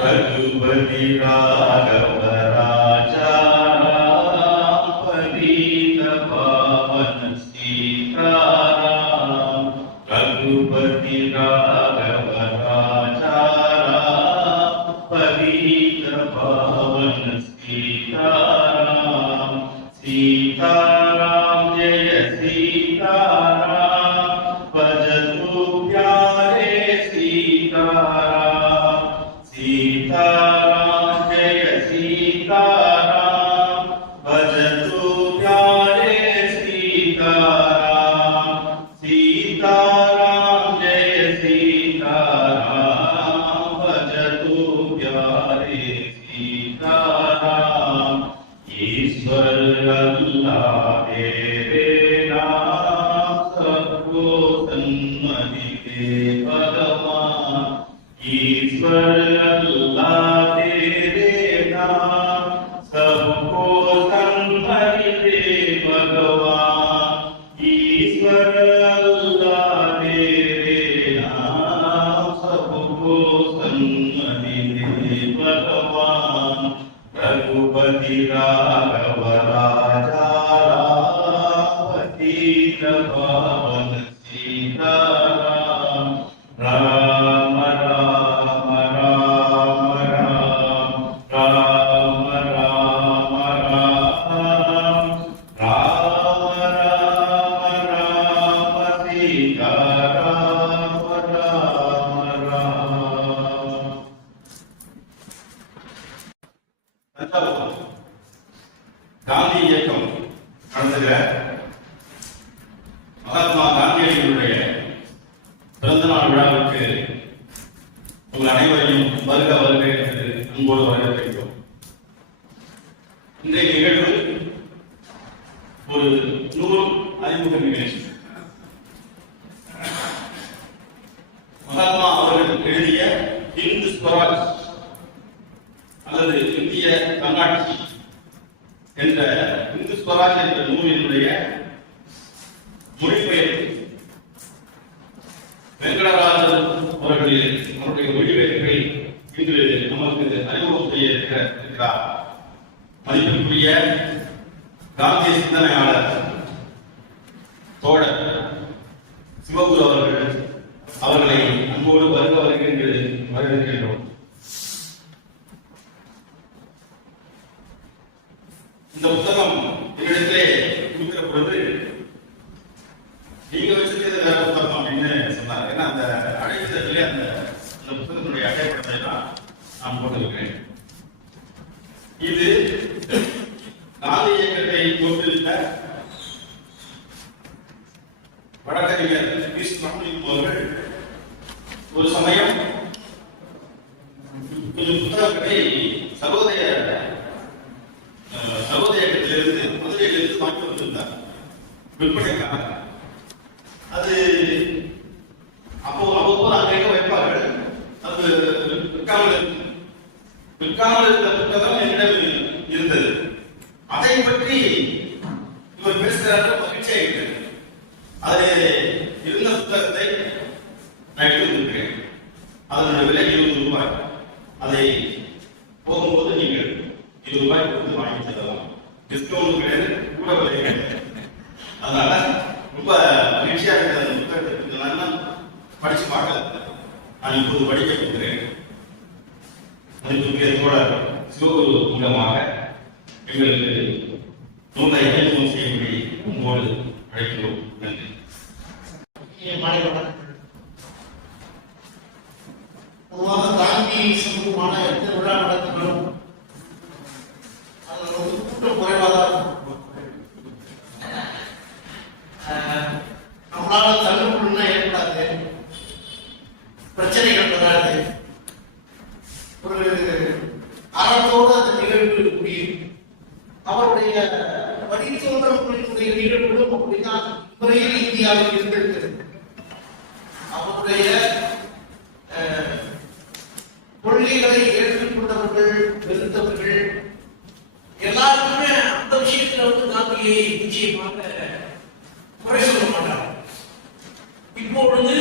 रघुपति राघव राजा पतित पावन सीताराम। रघुपति राघव राजा पतित पावन सीताराम। सीताराम जय सीताराम भजतु प्यारे सीताराम। सीताराम जय सीताराम भजतु प्यारे सीताराम। सीताराम जय सीताराम भजतु प्यारे सीताराम। ईश्वर अल्लाह तेरे नाम सबको सन्मति दे भगवान। ईश्वर अल्लाह तेरे नाम सबको सन्मति दे भगवान। ईश्वर अल्लाह तेरे नाम सबको सन्मति दे भगवान। रघुपति राघव राजा पतित पावन सीताराम। राम राम राम राम राम राम राम राम राम सीताराम राम राम। காந்தி இயக்கம் நடந்துகிற மகாத்மா காந்தியடிகளுடைய பிறந்தநாள் விழாவுக்கு உங்கள் அனைவரையும் வருக வருக என்று அன்போடு வரவேற்கிறோம். இன்றைய நிகழ்வு ஒரு நூல் அறிமுக நிகழ்ச்சி. மகாத்மா அவர்கள் எழுதிய இந்து ஸ்வராஜ் அல்லது இந்திய தன்னாட்சி என்ற இந்து ஸ்வராஜ் என்ற நூலினுடைய மொழிபெயர்ப்பு வெங்கடராஜன் அவருடைய மொழிபெயர்ப்பை இன்று நமக்கு அறிமுகம் செய்ய இருக்கிறார். மதிப்பிற்குரிய காந்திய சிந்தனையாளர் தோழர் சிவகுரு அவர்களை அன்போடு வருக வருக என்று வரவேற்கின்றோம். இந்த புத்தகம் என்னிடத்திலே கொடுக்கிற பொழுது நீங்க வச்சிருக்கிறது வேற புத்தகம் அப்படின்னு சொன்னார். ஏன்னா அந்த அழைச்சதிலே அந்த புத்தகத்தினுடைய அட்டைப்படத்தை தான் நான் போட்டிருக்கிறேன். இது காந்தி இயக்கத்தை தோற்றுவித்த வழக்கறிஞர் அவர்கள் ஒரு சமயம் கொஞ்சம் புத்தகங்களை சர்வோதயத்திலிருந்து மதுரையிலிருந்து வாங்கி வந்திருந்தார் விற்பனைக்காக. அது அவ்வப்போது அங்கே வைப்பார்கள். அது விற்காமல் இருந்த புத்தகம் என்னிடம் இருந்தது. அதை பற்றி இவர் பேசுகிறார்கள், மகிழ்ச்சியாகிட்டது. அது இருந்த புத்தகத்தை நான் எடுத்து வந்திருக்கிறேன். அதனுடைய விலை 20 ரூபாய். அதை போகும்போது நீங்கள் 20 ரூபாய் கொடுத்து வாங்கி செல்லலாம். டிஸ்கவுண்ட் கிடையாது, கூட விலை கிடையாது. அதனால ரொம்ப மகிழ்ச்சியா இருக்கிற அந்த புத்தகத்தை நான் படிச்சு பார்க்கல. நான் இப்போது படிக்க போகிறேன். அதற்கு தோழர் சிவகுரு மூலமாக எங்களுக்கு நூலை அறிமுகம் செய்யும்படி உங்களோடு அழைக்கிறோம். நன்றி. பொதுவாக காந்தி சமூகமான எந்த விழா நடத்தினாலும் அதில் ஒரு கூட்டம் குறைவாக நம்மளால தள்ளுக்குள்ள ஏற்படாது, பிரச்சனைகள் வராது. ஒரு அறத்தோடு அந்த நிகழ்வு முடியும். அவருடைய வழித்தோன்றக்கூடிய நிகழ்வுகளும் அப்படிதான் முறையில் இந்தியாவில் இருந்திருக்கிறது. அவருடைய கொள்கைகளை ஏற்றுக்கொண்டவர்கள், வெறுத்தவர்கள் எல்லாருக்குமே அந்த விஷயத்துல காந்தியை நிச்சயமாக குறை சொல்ல மாட்டார். இப்பொழுது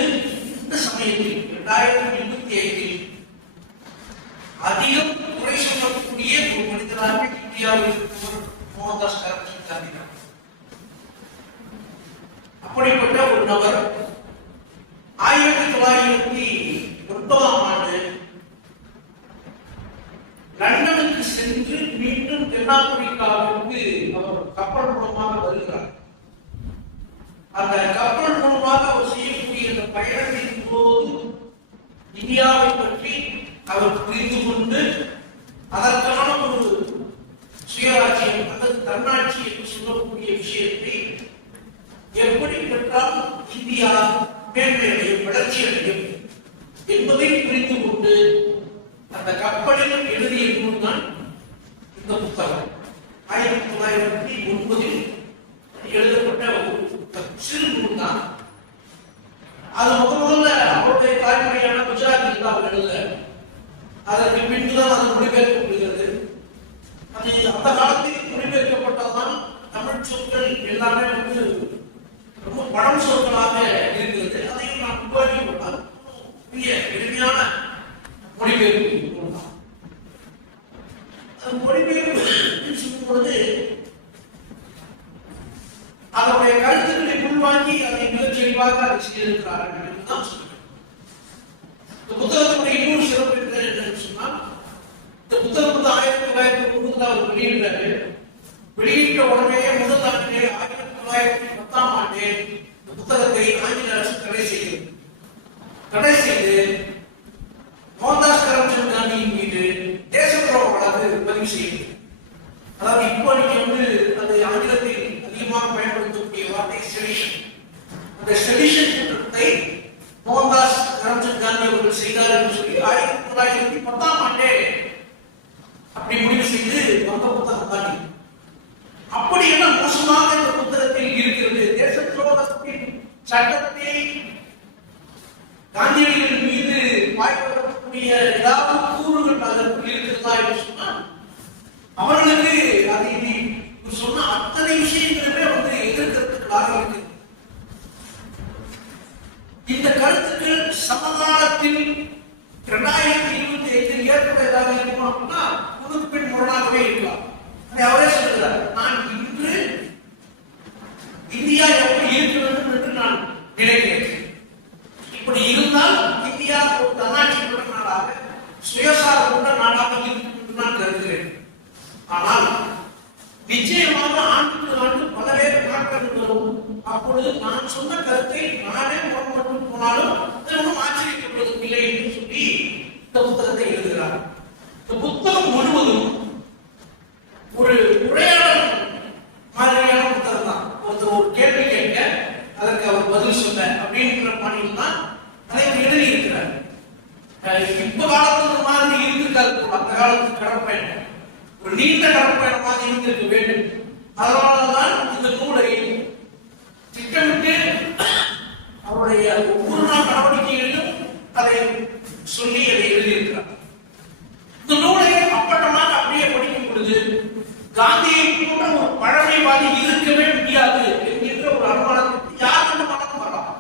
இந்த சமயத்தில் 2025 அதிகம் குறை சொல்லக்கூடிய ஒரு மனிதராக இந்தியாவில் இருப்பவர் மோகன்தாஸ் கரம்சந்த் காந்தி தான். அப்படிப்பட்ட ஒரு நபர் 1909 லண்டனுக்கு சென்று மீண்டும் தென்னாப்பிரிக்காவிற்கு அவர் கப்பல் மூலமாக வருகிறார். அந்த கப்பல் மூலமாக அவர் செய்யக்கூடிய அந்த பயணத்தின் போது இந்தியாவை பற்றி அவர் புரிந்து கொண்டு அதற்கான ஒரு சுயராட்சியம் அல்லது தன்னாட்சி என்று சொல்லக்கூடிய விஷயத்தை எப்படி பெற்றால் இந்தியா மேன்மையடையும், வளர்ச்சி அடையும் என்பதை புரிந்து கொண்டு அந்த கப்பலில் எழுதிய நூல் தான் இந்த புத்தகம். 1909 எழுதப்பட்ட ஒரு சிறு நூல் தான். அது முதல்ல அவருடைய தாய்மொழியான குஜராத்தில் தான் அவர் எழுத, அதற்கு பின்புதான் அது மொழிபெயர்க்கப்படுகிறது. அது அந்த காலத்தில் மொழிபெயர்க்கப்பட்டதுதான் தமிழ் சொற்கள் எல்லாமே ரொம்ப படம் சொற்களாக இருக்கிறது. அதையும் நான் உருவாக்கப்பட்டால் மிக எளிமையான மொழிபெயர்ப்பு. மொழிபெயர்ப்பு சொல்லும் பொழுது அதனுடைய கருத்துக்களை உள்வாங்கி அதை மிகச் தெளிவாக அதை செய்திருக்கிறார்கள் என்றுதான் சொல்லுவேன். இந்த புத்தகத்துடைய இன்னொரு சிறப்பு என்னன்னு சொன்னால், இந்த புத்தகம் 1909 அவர் வெளியிட்டாரு. வெளியிட்ட உடனே முதல் ஆண்டிலே 1910 இந்த புத்தகத்தை ஆங்கில அரசு தடை செய்தது. தடை செய்து மோகன்தாஸ் கரம்சந்த் காந்தியின் மீது தேசத்துரோக வழக்கு பதிவு செய்தது. அதாவது இப்போ நீங்க அது ஆங்கிலத்தில் அதிகமாக பயன்படுத்தக்கூடிய வார்த்தை செடிஷன். அந்த செடிஷன் குற்றத்தை மோகன்தாஸ் கரம்சந்த் காந்தி அவர்கள் செய்தார் என்று சொல்லி 1910 அப்படி முடிவு செய்து வந்த புத்தகம் தான். அப்படி என்ன மோசமாக இந்த புத்தகத்தில் இருக்கிறது? தேச துரோகத்தின் சட்டத்தை காந்தியடிகள் மீது வாய்ப்படக்கூடிய ஏதாவது கூறுகள் அதற்கு இருக்கிறதா என்று சொன்னால், அவர்களுக்கு அது சொன்ன அத்தனை விஷயங்களுமே எதிர்கருத்துக்களாக இருக்கு. இந்த கருத்துக்கள் சமகாலத்தில் 2025 ஏற்புடையதாக இருக்கும் அப்படின்னா முன்பின் முரணாகவே இருக்கலாம். அவரே சொல்கிறார், நான் இன்று இந்தியா எப்படி இருக்க வேண்டும் என்று நான் நினைக்கிறேன். இப்படி இருந்தால் இந்தியா ஒரு தன்னாட்சி கொண்ட நாடாக, சுயசார்பு கொண்ட நாடாக இருக்கும் என்று நான் கருதுகிறேன். ஆனால் நிச்சயமாக ஆண்டுக்கு ஆண்டு பல பேர் மாற்றங்கள் வரும். அப்பொழுது நான் சொன்ன கருத்தை நானே முரண்பட்டு போனாலும் ஒன்றும் ஆச்சரியப்படுவதற்கு இல்லை என்று சொல்லி இந்த புத்தகத்தை எழுதுகிறார். இந்த புத்தகம் முழுவதும் ஒரு உரையாடல் மாதிரியான புத்தகம் தான். ஒருத்தர் ஒரு கேள்வி கேட்க அதற்கு அவர் பதில் சொல்ல அப்படின்ற பாணியில் தான் அதை எழுதி இருக்கிறார். இப்ப காலத்துல மாதிரி இருந்திருக்காது. அந்த காலத்து கடற்பயணம் ஒரு நீண்ட கடற்பயணமாக இருந்திருக்க வேண்டும். அதனாலதான் இந்த நூலை திட்டமிட்டு அவருடைய ஒவ்வொரு நாள் நடவடிக்கைகளிலும் அதை சொல்லி அதை எழுதியிருக்கிறார். இந்த நூலை அப்பட்டமாக அப்படியே படிக்கும் பொழுது காந்தியை போன்ற ஒரு பழமைவாதி இருக்கவே முடியாது என்கின்ற ஒரு அனுமானத்தை யார் அனுமானம் வரலாம்.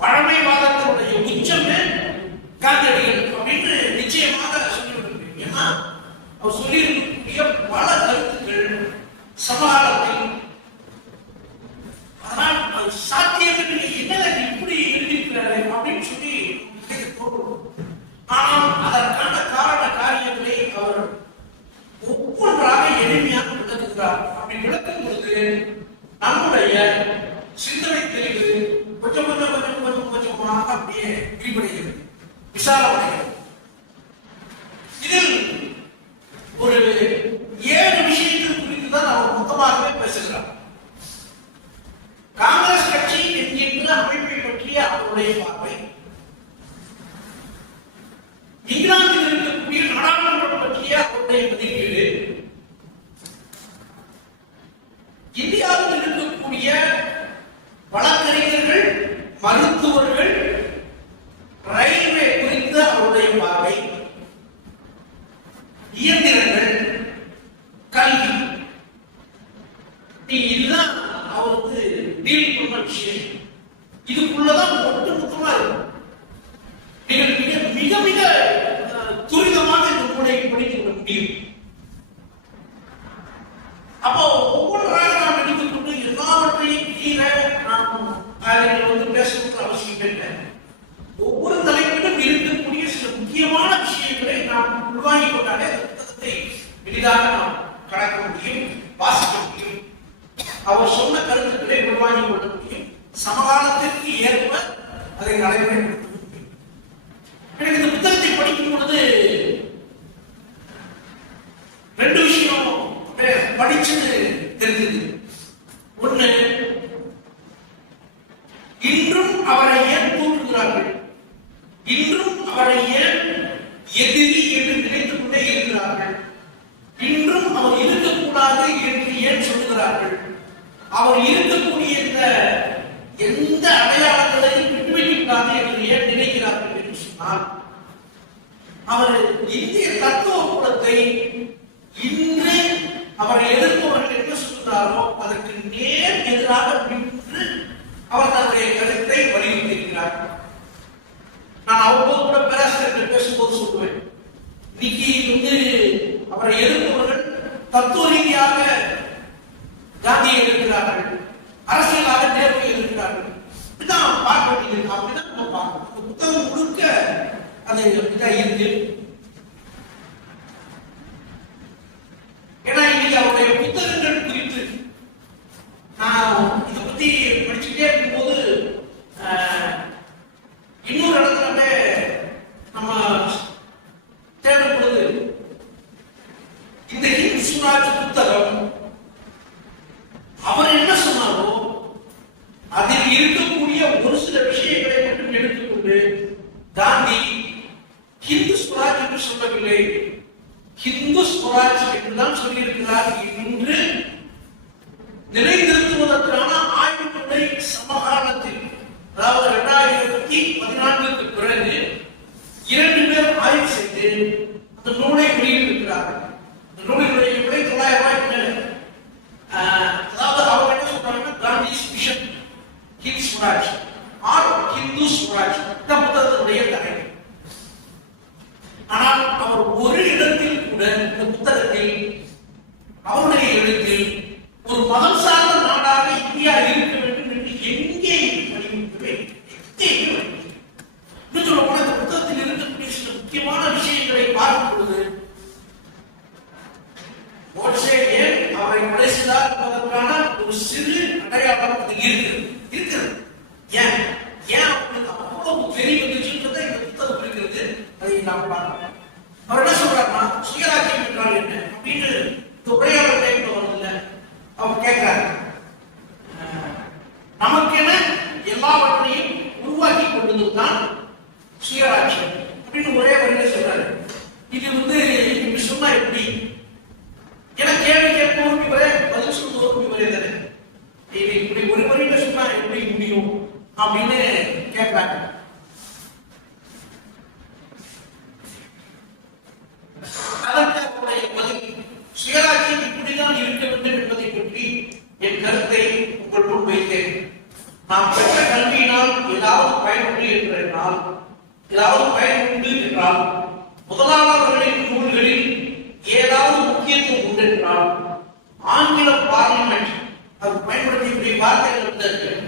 பழமைவாதத்தினுடைய உச்சமே காந்தியடிகள் அப்படின்னு நிச்சயமாக சொல்லிவிட்டு, ஏன்னா அவர் சொல்லியிருக்கக்கூடிய பல கருத்துக்கள் சமகாலத்தில், அதனால் சாத்தியம் என்ன இப்படி எழுதியிருக்கிறாரு அப்படின்னு சொல்லி தோன்றும். ஆனால் அதற்கான காரண காரியங்களை அவர் ஒவ்வொன்றாக எளிமையாக விளக்குகிறார். அப்படி விளக்கும் பொழுது நம்முடைய சிந்தனை தெளிவு கொஞ்சம் கொஞ்சம் கொஞ்சம் கொஞ்சம் கொஞ்சமாக அப்படியே விரிவடைகிறது, விசாலமடைகிறது. இதில் ஒரு 7 விஷயங்கள் குறித்து தான் அவர் மொத்தமாகவே பேசுகிறார். காங்கிரஸ் கட்சி என்கின்ற அமைப்பை பற்றிய அவருடைய பார்வை, இங்கிலாந்தில் இருக்கக்கூடிய நாடாளுமன்றம் பற்றிய அவருடைய மதிப்பீடு, இந்தியாவில் இருக்கக்கூடிய வழக்கறிஞர்கள், மருத்துவர்கள், ரயில்வே குறித்த அவருடைய பார்வை, இயந்திரங்கள், கல்வி, எளிதாக நாம் கடக்க முடியும், வாசிக்க முடியும். அவர் சொன்ன கருத்துக்களை உள்வாங்கிக் கொள்ள முடியும். சமகாலத்திற்கு ஏற்ப அதை நடைமுறைப்படுத்த முடியும். எனக்கு இந்த புத்தகத்தை படிக்கும் பொழுது ரெண்டு விஷயம் படிச்சது தெரிஞ்சது. ஒண்ணு, இன்றும் அவரை ஏன் தூற்றுகிறார்கள், இன்றும் அவரை ஏன் எதிரி என்று நினைத்துக் கொண்டே இருக்கிறார்கள், இன்றும் அவர் இருக்கக்கூடாது என்று ஏன் சொல்லுகிறார்கள், அவர் இருக்கக்கூடிய எந்த அடையாளங்களையும் விட்டுவிடக்கூடாது என்று ஏன் நினைக்கிறார்கள் என்று சொன்னால், அவர் இந்திய தத்துவ கூடத்தை இன்று அவரை எதிர்ப்பவர்கள் என்ன சொல்கிறாரோ அதற்கு நேர் எதிராக நின்று அவர் தன்னுடைய கருத்தை வலியுறுத்தியிருக்கிறார். நான் அவ்வளவு கூட பேராசிரியர்கள் பேசும்போது சொல்லுவேன், இன்னைக்கு அவரை எதிர்ப்பவர்கள் தத்துவ ரீதியாக காந்தியை எதிர்க்கிறார்கள், அரசியலாக நேர்வை எதிர்க்கிறார்கள். இப்படிதான் பார்க்க வேண்டியது. அப்படிதான் நம்ம பார்க்கணும். புத்தகம் முழுக்க அது இதாக இருக்கு. ஏன்னா இன்னைக்கு அவருடைய புத்தகங்கள் குறித்து நான் இதை பத்தி படிச்சுட்டே இருக்கும்போது இன்னொரு இடத்துல நம்ம தேடும் பொழுது இந்த ஹிந்து சுவராஜ் புத்தகம் அவர் என்ன சொன்னாரோ அதில் இருக்கக்கூடிய ஒரு சில விஷயங்களை மட்டும் எடுத்துக்கொண்டு காந்தி ஹிந்து ஸ்வராஜ் என்று சொல்லவில்லை, ஹிந்து ஸ்வராஜ் என்றுதான் சொல்லியிருக்கிறார். இன்று நிலைநிறுத்துவதற்கான ஆய்வுகளை சமகாலத்தில், அதாவது 2014க்கு பிறகு 2 பேர் ஆய்வு செய்து அந்த நூலை வெளியிட்டிருக்கிறார்கள். அந்த நூலினுடைய விலை 900 ரூபாய்க்கு மேல. அதாவது அவங்க என்ன சொல்றாங்கன்னா, காந்திஸ் விஷன் ஹிந்து ஸ்வராஜ் ஆர் ஹிந்து ஸ்வராஜ் இந்த புத்தகத்தினுடைய தலைவர். ஆனால் அவர் ஒரு இடத்தில் கூட இந்த புத்தகத்தில் அவருடைய எழுத்தில் ஒரு மதம் சார்ந்த நாடாக இந்தியா இருக்க வேண்டும் என்று எங்கே வலியுறுத்தவே இன்னும் சொல்ல போன இந்த புத்தகத்தில் இருக்கக்கூடிய சில முக்கியமான விஷயங்களை பார்க்கும் பொழுது கோட்சே ஏன் அவரை கொலை செய்தார் என்பதற்கான ஒரு சிறு அடையாளம் அது இருக்கிறது. ஏன் ஏன் அவங்களுக்கு அவ்வளவு தெரிய வந்துச்சுன்றதை இந்த புத்தகம் இருக்கிறது. அதை நாம் பார்க்கலாம். அவர் என்ன சொல்றாருன்னா, சுயராஜ்யம் என்றால் என்ன அப்படின்னு இந்த உரையாடல் டைம்ல வருதுல்ல, அவர் கேட்கிறாரு, நமக்கென எல்லாவற்றையும் உருவாக்கி கொண்டதுதான் சுயராஜ்யம் அப்படின்னு ஒரே வழியில சொல்றாரு. இது இப்படி சொன்னா எப்படி? ஏன்னா கேள்வி கேட்பவரும் இவரே, பதில் சொல்வதற்கும் இவரே தானே. இது இப்படி ஒரு வழியில சொன்னா எப்படி முடியும் அப்படின்னு கேட்கிறாங்க. அதற்கு அவருடைய பதில், சுயராஜ்யம் இப்படிதான் இருக்க வேண்டும் என்பதை பற்றி என் கருத்தை உங்கள் முன் வைத்தேன். நாம் பெற்ற கல்வியினால் ஏதாவது பயனுண்டு என்றால், ஏதாவது பயனுண்டு என்றால், முதலாளர்களின் நூல்களில் ஏதாவது முக்கியத்துவம் உண்டு என்றால், ஆங்கில பார்லிமெண்ட் அது பயன்படுத்தக்கூடிய வார்த்தைகள்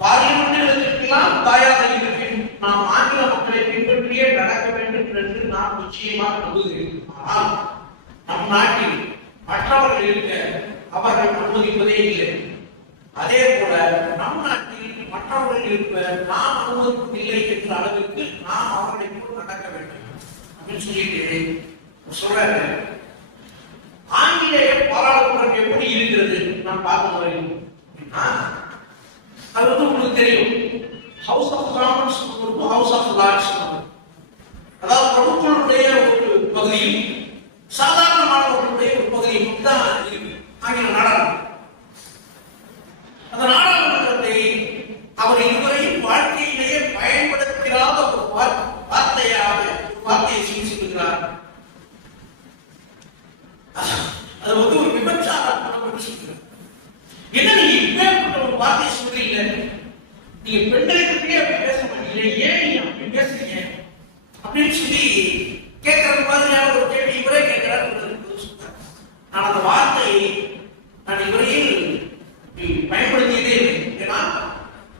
பார்லிமெண்ட்டுகளுக்கெல்லாம் தாயாக இருக்கும். நாம் ஆங்கில மக்களை பின்பற்றியே நடக்க வேண்டும் என்று நாம் நிச்சயமாக நம்புகிறேன். ஆனால் நம் நாட்டில் மற்றவர்கள் இருக்க அவர்கள் அனுமதிப்பதே இல்லை. அதே போல நம் நாட்டில் மற்றவர்கள் இருக்க நாம் அனுமதிப்பதில்லை என்ற அளவிற்கு நாம் அவர்களை போல் நடக்க வேண்டும் அப்படின்னு சொல்லிட்டு சொல்றாரு. ஆங்கிலேய பாராளுமன்றம் எப்படி இருக்கிறது நான் பார்க்க வரையும் அது உங்களுக்கு தெரியும். House of Commons, House of Lords, அதாவது பிரபுக்களுடைய ஒரு பகுதியும் சாதாரணமானவர்களுடைய ஒரு பகுதியும் தான் இருக்கு ஆங்கில நாடாளுமன்றம். அந்த நாடாளுமன்றத்தை அவர் இதுவரையும் வாழ்க்கையிலேயே பயன்படுத்தாத ஒரு வார்த்தையை சொல்லுகிறார். அது ஒரு விபச்சார பணம் என்று சொல்கிறார். என்ன நீங்க இப்பேற்பட்ட ஒரு வார்த்தையை சொல்றீங்க, நீங்க பெண்களை பற்றியே பேச மாட்டீங்க, ஏன் நீங்க அப்படி பேசுறீங்க அப்படின்னு சொல்லி கேட்கறது மாதிரியான ஒரு கேள்வி இவரே கேட்கிறார். நான் அந்த வார்த்தையை நான் இவரையில் பயன்படுத்தியதே இல்லை. ஏன்னா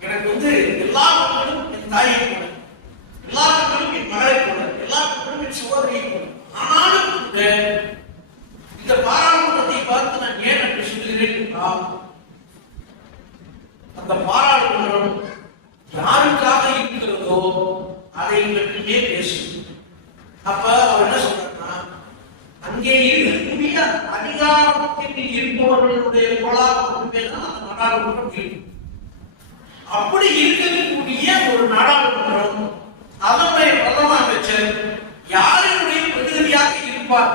எனக்கு எல்லா மக்களும் என் தாயை போல, எல்லா மக்களும் என் மகளை போல, எல்லா மக்களும் என் சகோதரியை போல. ஆனாலும் இங்கே இருக்கக்கூடிய அதிகாரத்தில் இருப்பவர்களுடைய கோலாகலம் தான் அந்த நாடாளுமன்றம் இருக்கு. அப்படி இருக்கக்கூடிய ஒரு நாடாளுமன்றம் அதனுடைய பிரதம அமைச்சர் யாருடைய பிரதிநிதியாக இருப்பார்,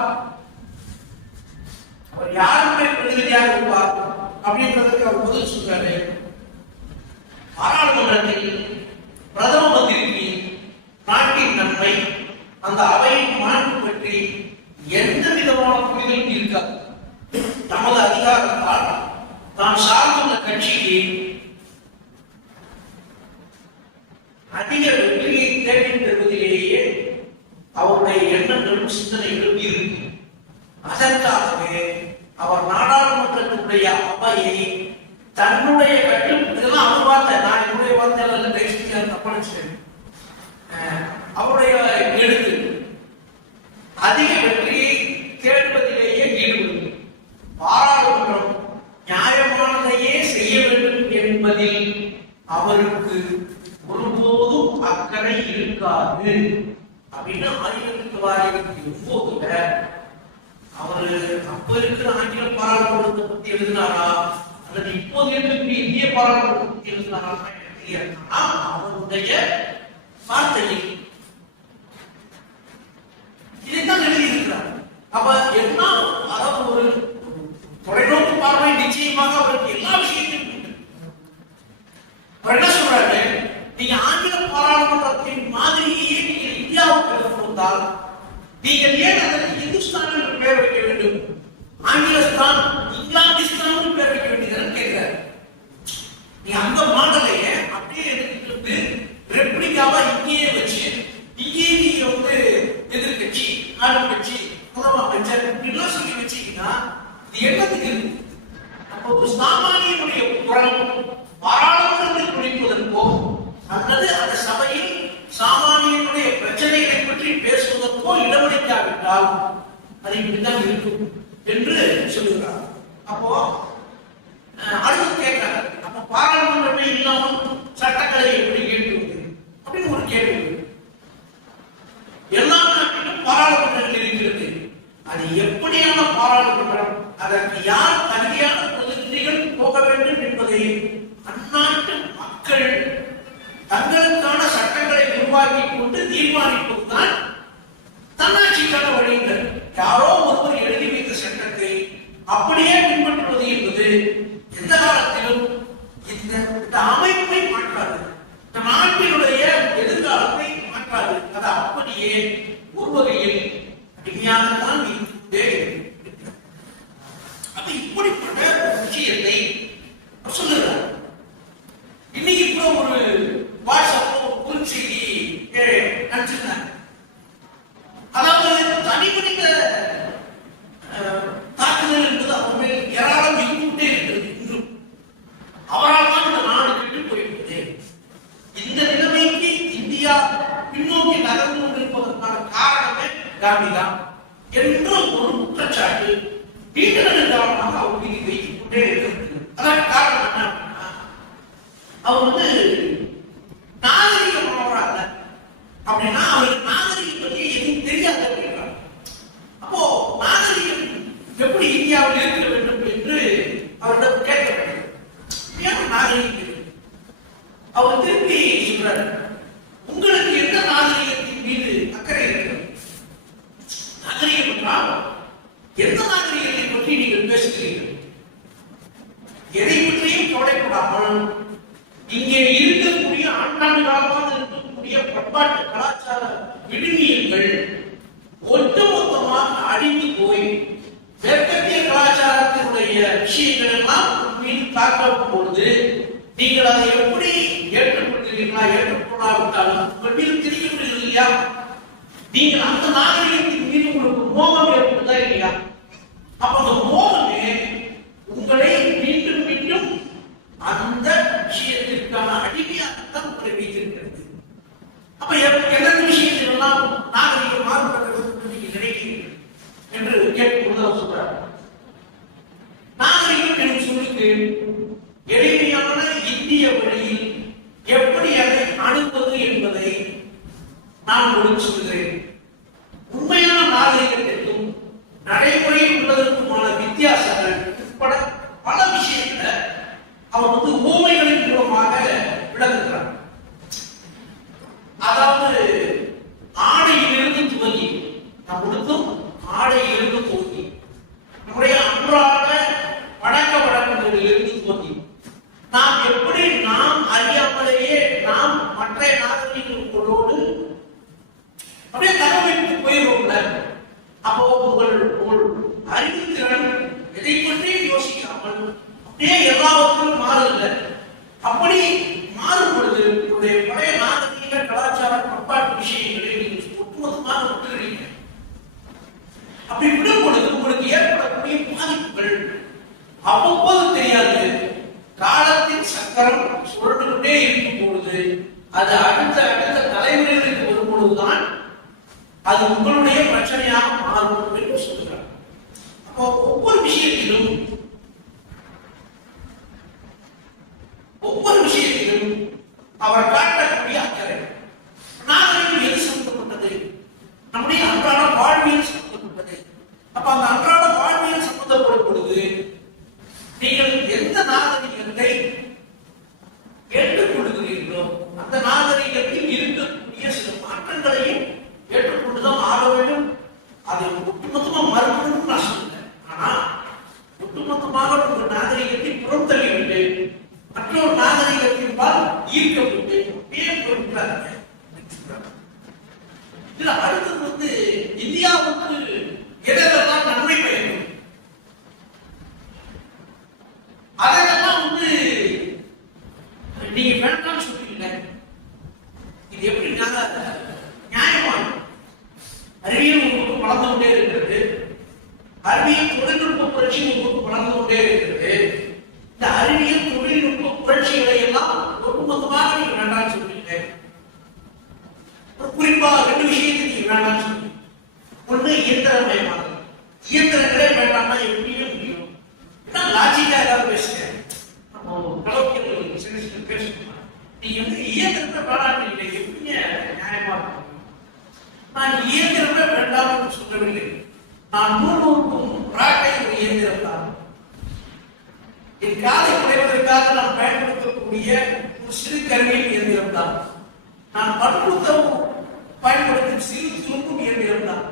அவர் யாருடைய பிரதிநிதியாக இருப்பார் அப்படின்றதுக்கு அவர் பதில் சொல்றாரு. பாராளுமன்றத்தில் பிரதம மந்திரிக்கு நாட்டின் நன்மை, அந்த அவையின் மாண்பு பற்றி எந்த விதமான புரிதலும் இருக்காது. தமது அதிகாரத்தால் தான் சார்ந்துள்ள கட்சிக்கு அதிக வெற்றியை தேடி தருவதிலேயே அவருடைய எண்ணங்களும் சிந்தனைகளும் இருக்கும். அதற்காகவே அவர் நாடாளுமன்றத்தினுடைய அவையை தன்னுடைய இதெல்லாம் அவர் வார்த்தை, நான் என்னுடைய வார்த்தை தப்பணிச்சேன். அவருடைய எழுத்து அதிக வெற்றியை தேடுவதிலேயே ஈடுபடும். பாராளுமன்றம் நியாயமானதையே செய்ய வேண்டும் என்பதில் அவருக்கு ஒருபோதும் அக்கறை இருக்காது அப்படின்னு 1909 அவரு அப்ப இருக்கிற ஆங்கில பாராளுமன்றத்தை பத்தி எழுதினாரா அல்லது இப்போது இருக்கக்கூடிய இந்திய பாராளுமன்றத்தை பத்தி எழுதினாரா தெரியாது. அவருடைய வார்த்தையில் இதைத்தான் எழுதியிருக்கிறார். அப்ப என்ன, அதாவது ஒரு தொலைநோக்கு பார்வை நிச்சயமாக அவருக்கு எல்லா விஷயத்தையும் அவர் என்ன சொல்றாரு, நீங்க ஆங்கில பாராளுமன்றத்தின் மாதிரியே நீங்க இந்தியாவுக்கு எடுத்து வந்தால் நீங்கள் ஏன் அதற்கு இந்துஸ்தான் என்று பெயர் வைக்க வேண்டும், ஆங்கிலஸ்தான் இங்கிலாந்திஸ்தான் பெயர் வைக்க வேண்டியதுன்னு கேட்கிறார். நீ அந்த மாடலையே அப்படியே எடுத்துட்டு ரெப்ளிகாவா இங்கேயே வச்சு இங்கேயே நீங்க எதிர்கட்சி ஆளுங்கட்சி பிரதம அமைச்சர் இப்படிலாம் சொல்லி வச்சீங்கன்னா இது என்னத்துக்கு இருக்கு? அப்போ ஒரு சாமானியனுடைய குரல் பாராளுமன்றத்தில் குறைப்பதற்கோ அல்லது அந்த சபையில் சாமானியனுடைய பிரச்சனைகளை பற்றி பேசுவதற்கோ இடமளிக்காவிட்டால் அது இப்படிதான் இருக்கும் என்று சொல்லுகிறார். அப்போ அடுத்து கேட்கிறார், அப்ப பாராளுமன்றமே இல்லாமல் சட்டங்களை எப்படி கேட்கிறது அப்படின்னு ஒரு கேள்வி. எல்லா நாட்டிலும் பாராளுமன்றங்கள் இருக்கிறது. அது எப்படியான பாராளுமன்றம், அதற்கு யார் தகுதியான பிரதிநிதிகள் போக வேண்டும் என்பதை அந்நாட்டு மக்கள் தங்களுக்கான சட்டங்களை உருவாக்கி கொண்டு தீர்மானிப்பதுதான் தன்னாட்சிக்கான வழிகள். யாரோ ஒருவர் எழுதி வைத்த சட்டத்தை அப்படியே பின்பற்றுவது என்பது எந்த காலத்திலும் இந்த அமைப்பை மாற்றாது, இந்த நாட்டினுடைய எதிர்காலத்தை மாற்றாது. அது அப்படியே ஒரு வகையில் அடிமையாகத்தான் இருந்தே. அப்ப இப்படிப்பட்ட விஷயத்தை சொல்லுகிறார். இன்னைக்கு இப்போ ஒரு வாட்ஸ்அப்ல ஒரு குறுஞ்செய்தி நினைச்சிருந்தாங்க. அதாவது தனிமனித தாக்குதல் என்பது அவர் மேல் ஏராளம் இருந்துட்டே இருக்கிறது. இன்றும் அவரால் தான் இந்த நாடு கெட்டு போயிருக்கிறது. இந்த நிலைமைக்கு இந்தியா பின்னோக்கி நகர்ந்து கொண்டிருப்பதற்கான காரணமே காந்திதான் என்ற ஒரு குற்றச்சாட்டு நீண்ட நெடுங்காலமாக அவர் மீது வைத்துக் கொண்டே இருக்கிறது. அதற்கு காரணம் என்ன அப்படின்னா, அவர் நாகரிகமானவராக அப்படின்னா அவருக்கு நாகரிகம் பற்றி எதுவும் தெரியாது அப்படின்றார். அப்போ நாகரிகம் எப்படி இந்தியாவில் இருக்க வேண்டும் என்று அவரிடம் கேட்கப்பட்டது. ஏன் நாகரிகம் இருக்கு? அவர் திருப்பி சொல்றாரு, உங்களுக்கு எந்த நாகரிகத்தின் மீது அக்கறை இருக்கிறது? நாகரிகம் என்றால் எந்த நாகரிகத்தை பற்றி நீங்கள் பேசுகிறீர்கள்? எதை பற்றியும் கவலைப்படாமல் இங்கே இருக்கக்கூடிய ஆண்டாண்டு காலமாக இருக்கக்கூடிய பண்பாட்டு கலாச்சார விழுமியங்கள் ஒட்டுமொத்தமாக அழிந்து போய் மேற்கத்திய கலாச்சாரத்தினுடைய விஷயங்கள் எல்லாம் மீது தாக்கப்படும் பொழுது நீங்கள் அதை எப்படி ஏற்றுக்கொள்கிறீர்களா, ஏற்றுக்கொள்ளாவிட்டாலும் உங்கள் மீது திரிக்க முடியல இல்லையா? நீங்கள் அந்த நாகரிகத்தின் மீது உங்களுக்கு மோகம் ஏற்படுதா இல்லையா? அப்ப அந்த மோகமே உங்களை மீண்டும் மீண்டும் அந்த விஷயத்திற்கான அடிமையாகத்தான் உங்களை வைத்திருக்கிறது. அப்ப எந்தெந்த விஷயத்தில் எல்லாம் நாகரிகம் மாறுபடுகிறது நீங்க நினைக்கிறீர்கள் என்று கேட்கும்போது அவர் சொல்றார், நாகரிகம் என்று சொல்லிட்டு எளிமையான இந்திய வழியில் எப்படி அதை அணுகுவது என்பதை நான் உங்களுக்கு சொல்கிறேன். உண்மையான நாகரிகத்திற்கும் நடை நடைமுறையில் உள்ளதற்குமான வித்தியாசங்கள் உட்பட பல விஷயங்களை அவர் வந்து ஊமைகளின் மூலமாக விளக்குகிறார். அதாவது ஆடையிலிருந்து துவங்கி நாம் கொடுத்தும் ஆடையிலிருந்து துவங்கி நம்முடைய அன்றாட வழக்க வழக்கங்களிலிருந்து துவங்கி நாம் எப்படி நாம் அறியாமலேயே நாம் மற்ற நாகரிகங்களோடு அப்படியே தகவலுக்கு போயிடுவோம்ல. அப்போ உங்கள் அறிவுத்திறன் எதை பற்றியும் யோசிக்காமல் அப்படியே எல்லாவற்றிலும் மாறுதில்லை. அப்படி மாறும் பொழுது உங்களுடைய பழைய நாகரிக கலாச்சார பண்பாட்டு விஷயங்களை நீங்கள் ஒட்டுமொத்தமாக விட்டுறீங்க. அப்படி விடும் பொழுது உங்களுக்கு ஏற்படக்கூடிய பாதிப்புகள் அவ்வப்போது தெரியாது. காலத்தின் சக்கரம் சுழண்டு கொண்டே இருக்கும் பொழுது அது அடுத்த அடுத்த தலைமுறைகளுக்கு வரும் பொழுதுதான் அது உங்களுடைய பிரச்சனையாக மாறும் என்று சொல்கிறார். அப்போ ஒவ்வொரு விஷயத்திலும் அவர் காட்டக்கூடிய அக்கறை நாகரிகம் எது சம்பந்தப்பட்டது, நம்முடைய அன்றாட வாழ்வியல் சம்பந்தப்பட்டது. அப்ப அந்த அன்றாட வாழ்வியல் சம்பந்தப்படும் பொழுது நீங்கள் எந்த நாகரிகத்தை ஏற்றுக்கொள்கிறீர்களோ அந்த நாகரிகத்தில் இருக்கக்கூடிய சில மாற்றங்களையும் ஏற்றுக்கொண்டுதான் ஆக வேண்டும். அதை ஒட்டுமொத்தமா மறுக்கணும்னு நான் சொல்றேன். ஆனா ஒட்டுமொத்தமாக உங்கள் நாகரிகத்தை புறந்தள்ளிவிட்டு மற்றொரு நாகரிகத்தின்பால் ஈர்க்கப்பட்டு இதுல அடுத்தது வந்து இந்தியாவுக்கு எதெல்லாம் நன்மை பயக்கும் அதெல்லாம் வந்து நீங்க வேண்டாம்னு சொல்றீங்க. இது எப்படி நியாயமான அறிவியல் உங்களுக்கு வளர்ந்து கொண்டே இருக்கிறது, அறிவியல் தொழில்நுட்ப புரட்சி உங்களுக்கு வளர்ந்து கொண்டே இருக்கிறது. இந்த அறிவியல் தொழில்நுட்ப புரட்சிகளை எல்லாம் ஒட்டுமொத்தமாக நீங்க வேண்டாம்னு சொல்றீங்க. குறிப்பா ரெண்டு விஷயத்தை நீங்க வேண்டாம்னு சொல்றீங்க. ஒண்ணு இயந்திரமயமாக, இயந்திரங்களே வேண்டாம்னா எப்படியும் முடியும். லாஜிக்கா ஏதாவது பேசுறேன் பேசணும். நீங்க வந்து இயந்திரத்தை வேண்டாம் எப்படிங்க நியாயமா இருக்கும்? நான் இயந்திரமே வேண்டாம் சொல்லவில்லை. நான் நூறுக்கும் ராட்டை ஒரு இயந்திரம் தான். என் காலை குறைவதற்காக நான் பயன்படுத்தக்கூடிய ஒரு சிறு கருவியின் இயந்திரம் தான். நான் பண்புத்தவும் பயன்படுத்தும் சிறு துணுக்கும் இயந்திரம் தான்.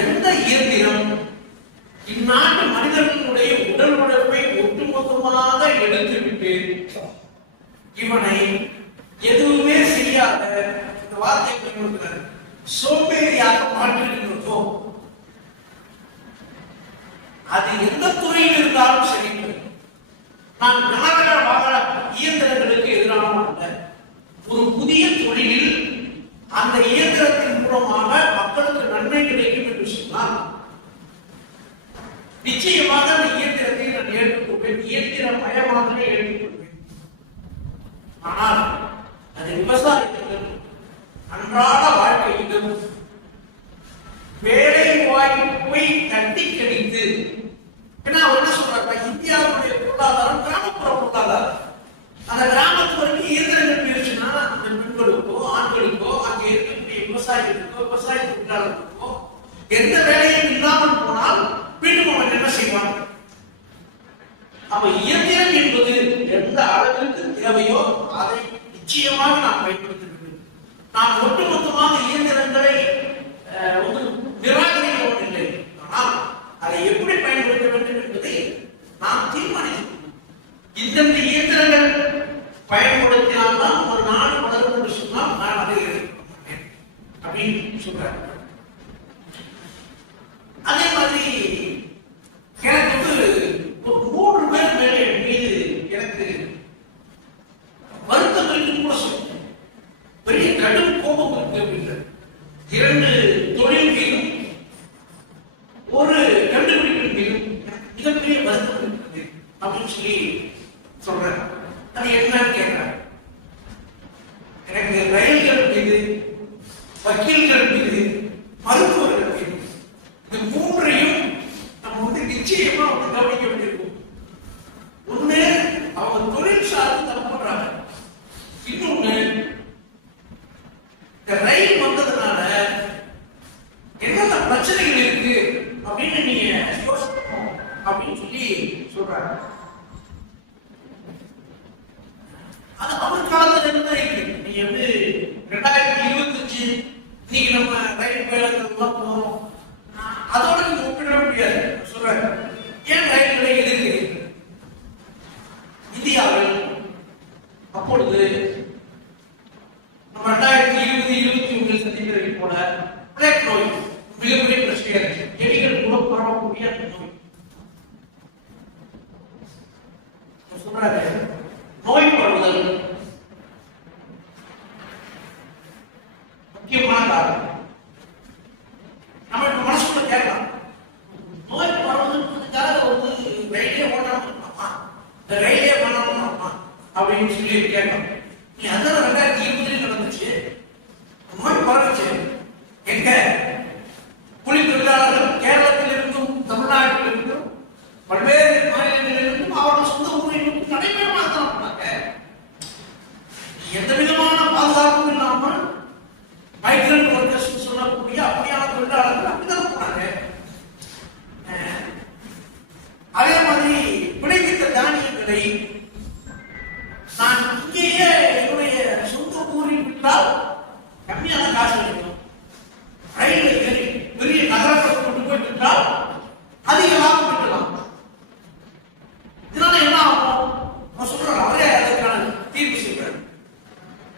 எந்த இயந்திரம் இந்நாட்டு மனிதர்களுடைய உடல் உழைப்பை ஒட்டுமொத்தமாக எடுத்துவிட்டு இவனை எதுவுமே செய்யாத இந்த வார்த்தை பயன்படுத்துகிறார் சோம்பேறியாக மாற்றுகின்றதோ அது எந்த துறையில் இருந்தாலும் சரி. நான் கனரக வாகன இயந்திரங்களுக்கு எதிரானவன் அல்ல. ஒரு புதிய தொழிலில் அந்த இயந்திரத்தின் மூலமாக மக்களுக்கு நன்மை கிடைக்கும் என்று சொன்னால் நிச்சயமாக அந்த இயந்திரத்தை நான் ஏற்றுக்கொள்வேன், இயந்திரமயமாகவே ஏற்றுக்கொள்வேன். ஆனால் அது விவசாயத்திலும் அன்றாட வாழ்க்கையிலும் வேலை வாய்ப்பை தட்டி கழித்து என்ன சொல்றாங்க, இந்தியாவுடைய பொருளாதாரம் கிராமப்புற பொருளாதாரம். அந்த கிராமத்து வரைக்கும் இயந்திரங்கள் போயிடுச்சுன்னா அந்த பெண்களுக்கோ ஆண்களுக்கோ அங்கே இருக்கக்கூடிய விவசாயிகளுக்கோ விவசாய தொழிலாளர்களுக்கோ எந்த வேலையும் இல்லாமல் போனால் மீண்டும் அவன் என்ன செய்வான்? அப்ப இயந்திரம் என்பது எந்த அளவிற்கு தேவையோ அதை நிச்சயமாக நாம் பயன்படுத்த வேண்டும். நாம் ஒட்டுமொத்தமாக இயந்திரங்களை நிராகரிக்கவில்லை. ஆனால் அதை எப்படி பயன்படுத்த வேண்டும் என்பதை நாம் தீர்மானிக்கிறோம். இந்தந்த இயந்திரங்கள் பயன்படுத்தினால்தான் ஒரு நாடு வளரும் என்று சொன்னால் நான் அதை எடுத்துக்க மாட்டேன் அப்படின்னு சொல்றாங்க. அதே மாதிரி எனக்கு வந்து ஒரு 3 பேர் மேலே மீது எனக்கு வருத்தம் இருக்கு கூட சொல்றேன். பெரிய கடும் கோபம் இருக்கு அப்படின்ற 2 தொழில் மீதும் ஒரு கண்டுபிடிப்பின் மீதும் மிகப்பெரிய வருத்தம் இருக்குது அப்படின்னு சொல்லி சொல்றேன். அது என்னன்னு கேட்கிறேன். எனக்கு ரயில்கள் மீது, வக்கீல்கள் மீது, மருத்துவர்கள் மீது இந்த 3ஐயும் நம்ம வந்து நிச்சயமா வந்து கவனிக்க வேண்டியிருக்கும். ஒண்ணு அவங்க தொழில் சார்ந்து தப்பு பண்றாங்க. இன்னொன்னு இந்த ரயில் வந்ததுனால என்னென்ன பிரச்சனைகள் இருக்கு அப்படின்னு நீங்க அப்படின்னு சொல்லி சொல்றாங்க. அது அவர் காலத்துல இருந்து இருக்கு. நீங்க வந்து 2025 இன்னைக்கு நம்ம ரயில் பயணங்கள்லாம் போறோம், அதோட நீங்க ஒப்பிட முடியாது. சொல்றாங்க, ஏன் ரயில் நிலையம் இருக்கு இந்தியாவில்? அப்பொழுது நம்ம 2020-21 சந்தித்ததை போல பிளேக் நோய் மிகப்பெரிய பிரச்சனையா இருக்கு. எலிகள் கூட பரவக்கூடிய நோய். சொல்றாரு, நோய் பரவுதல் முக்கியமான காரணம். நம்ம இப்ப மனசுக்குள்ள கேட்கலாம், நோய் பரவுதலுக்காக வந்து ரயிலே ஓட்டணுமா, இந்த ரயிலே பண்ணணுமா அப்படின்னு சொல்லி கேட்கலாம். நீ அதான் 2020 நடந்துச்சு, நோய் பரவுச்சு. எங்க புலி தொழிலாளர்கள் கேரளத்திலிருந்தும் தமிழ்நாட்டிலிருந்தும் பல்வேறு மாநிலங்களிலிருந்தும் அவர்கள் சொந்த ஊரில் நடைபெறமாக பண்ணாங்க. எந்த விதமான பாதுகாப்பும் இல்லாமல் மைக்ரண்ட் ஒர்க்கர்ஸ் சொல்லக்கூடிய அப்படியான தொழிலாளர்கள் அப்படிதான் போனாங்க. அதே மாதிரி விளைவித்த தானியங்களை நான் இங்கேயே என்னுடைய சொந்த ஊரில் விட்டால் கம்மியான காசு கிடைக்கும். ரயில்வே ஏறி பெரிய நகரத்தை கொண்டு போய் விட்டால் அதிக லாபம் பெற்றலாம். இதனால என்ன ஆகும்? நான் சொல்றேன், அவரே அதற்கான தீர்வு செய்வார்.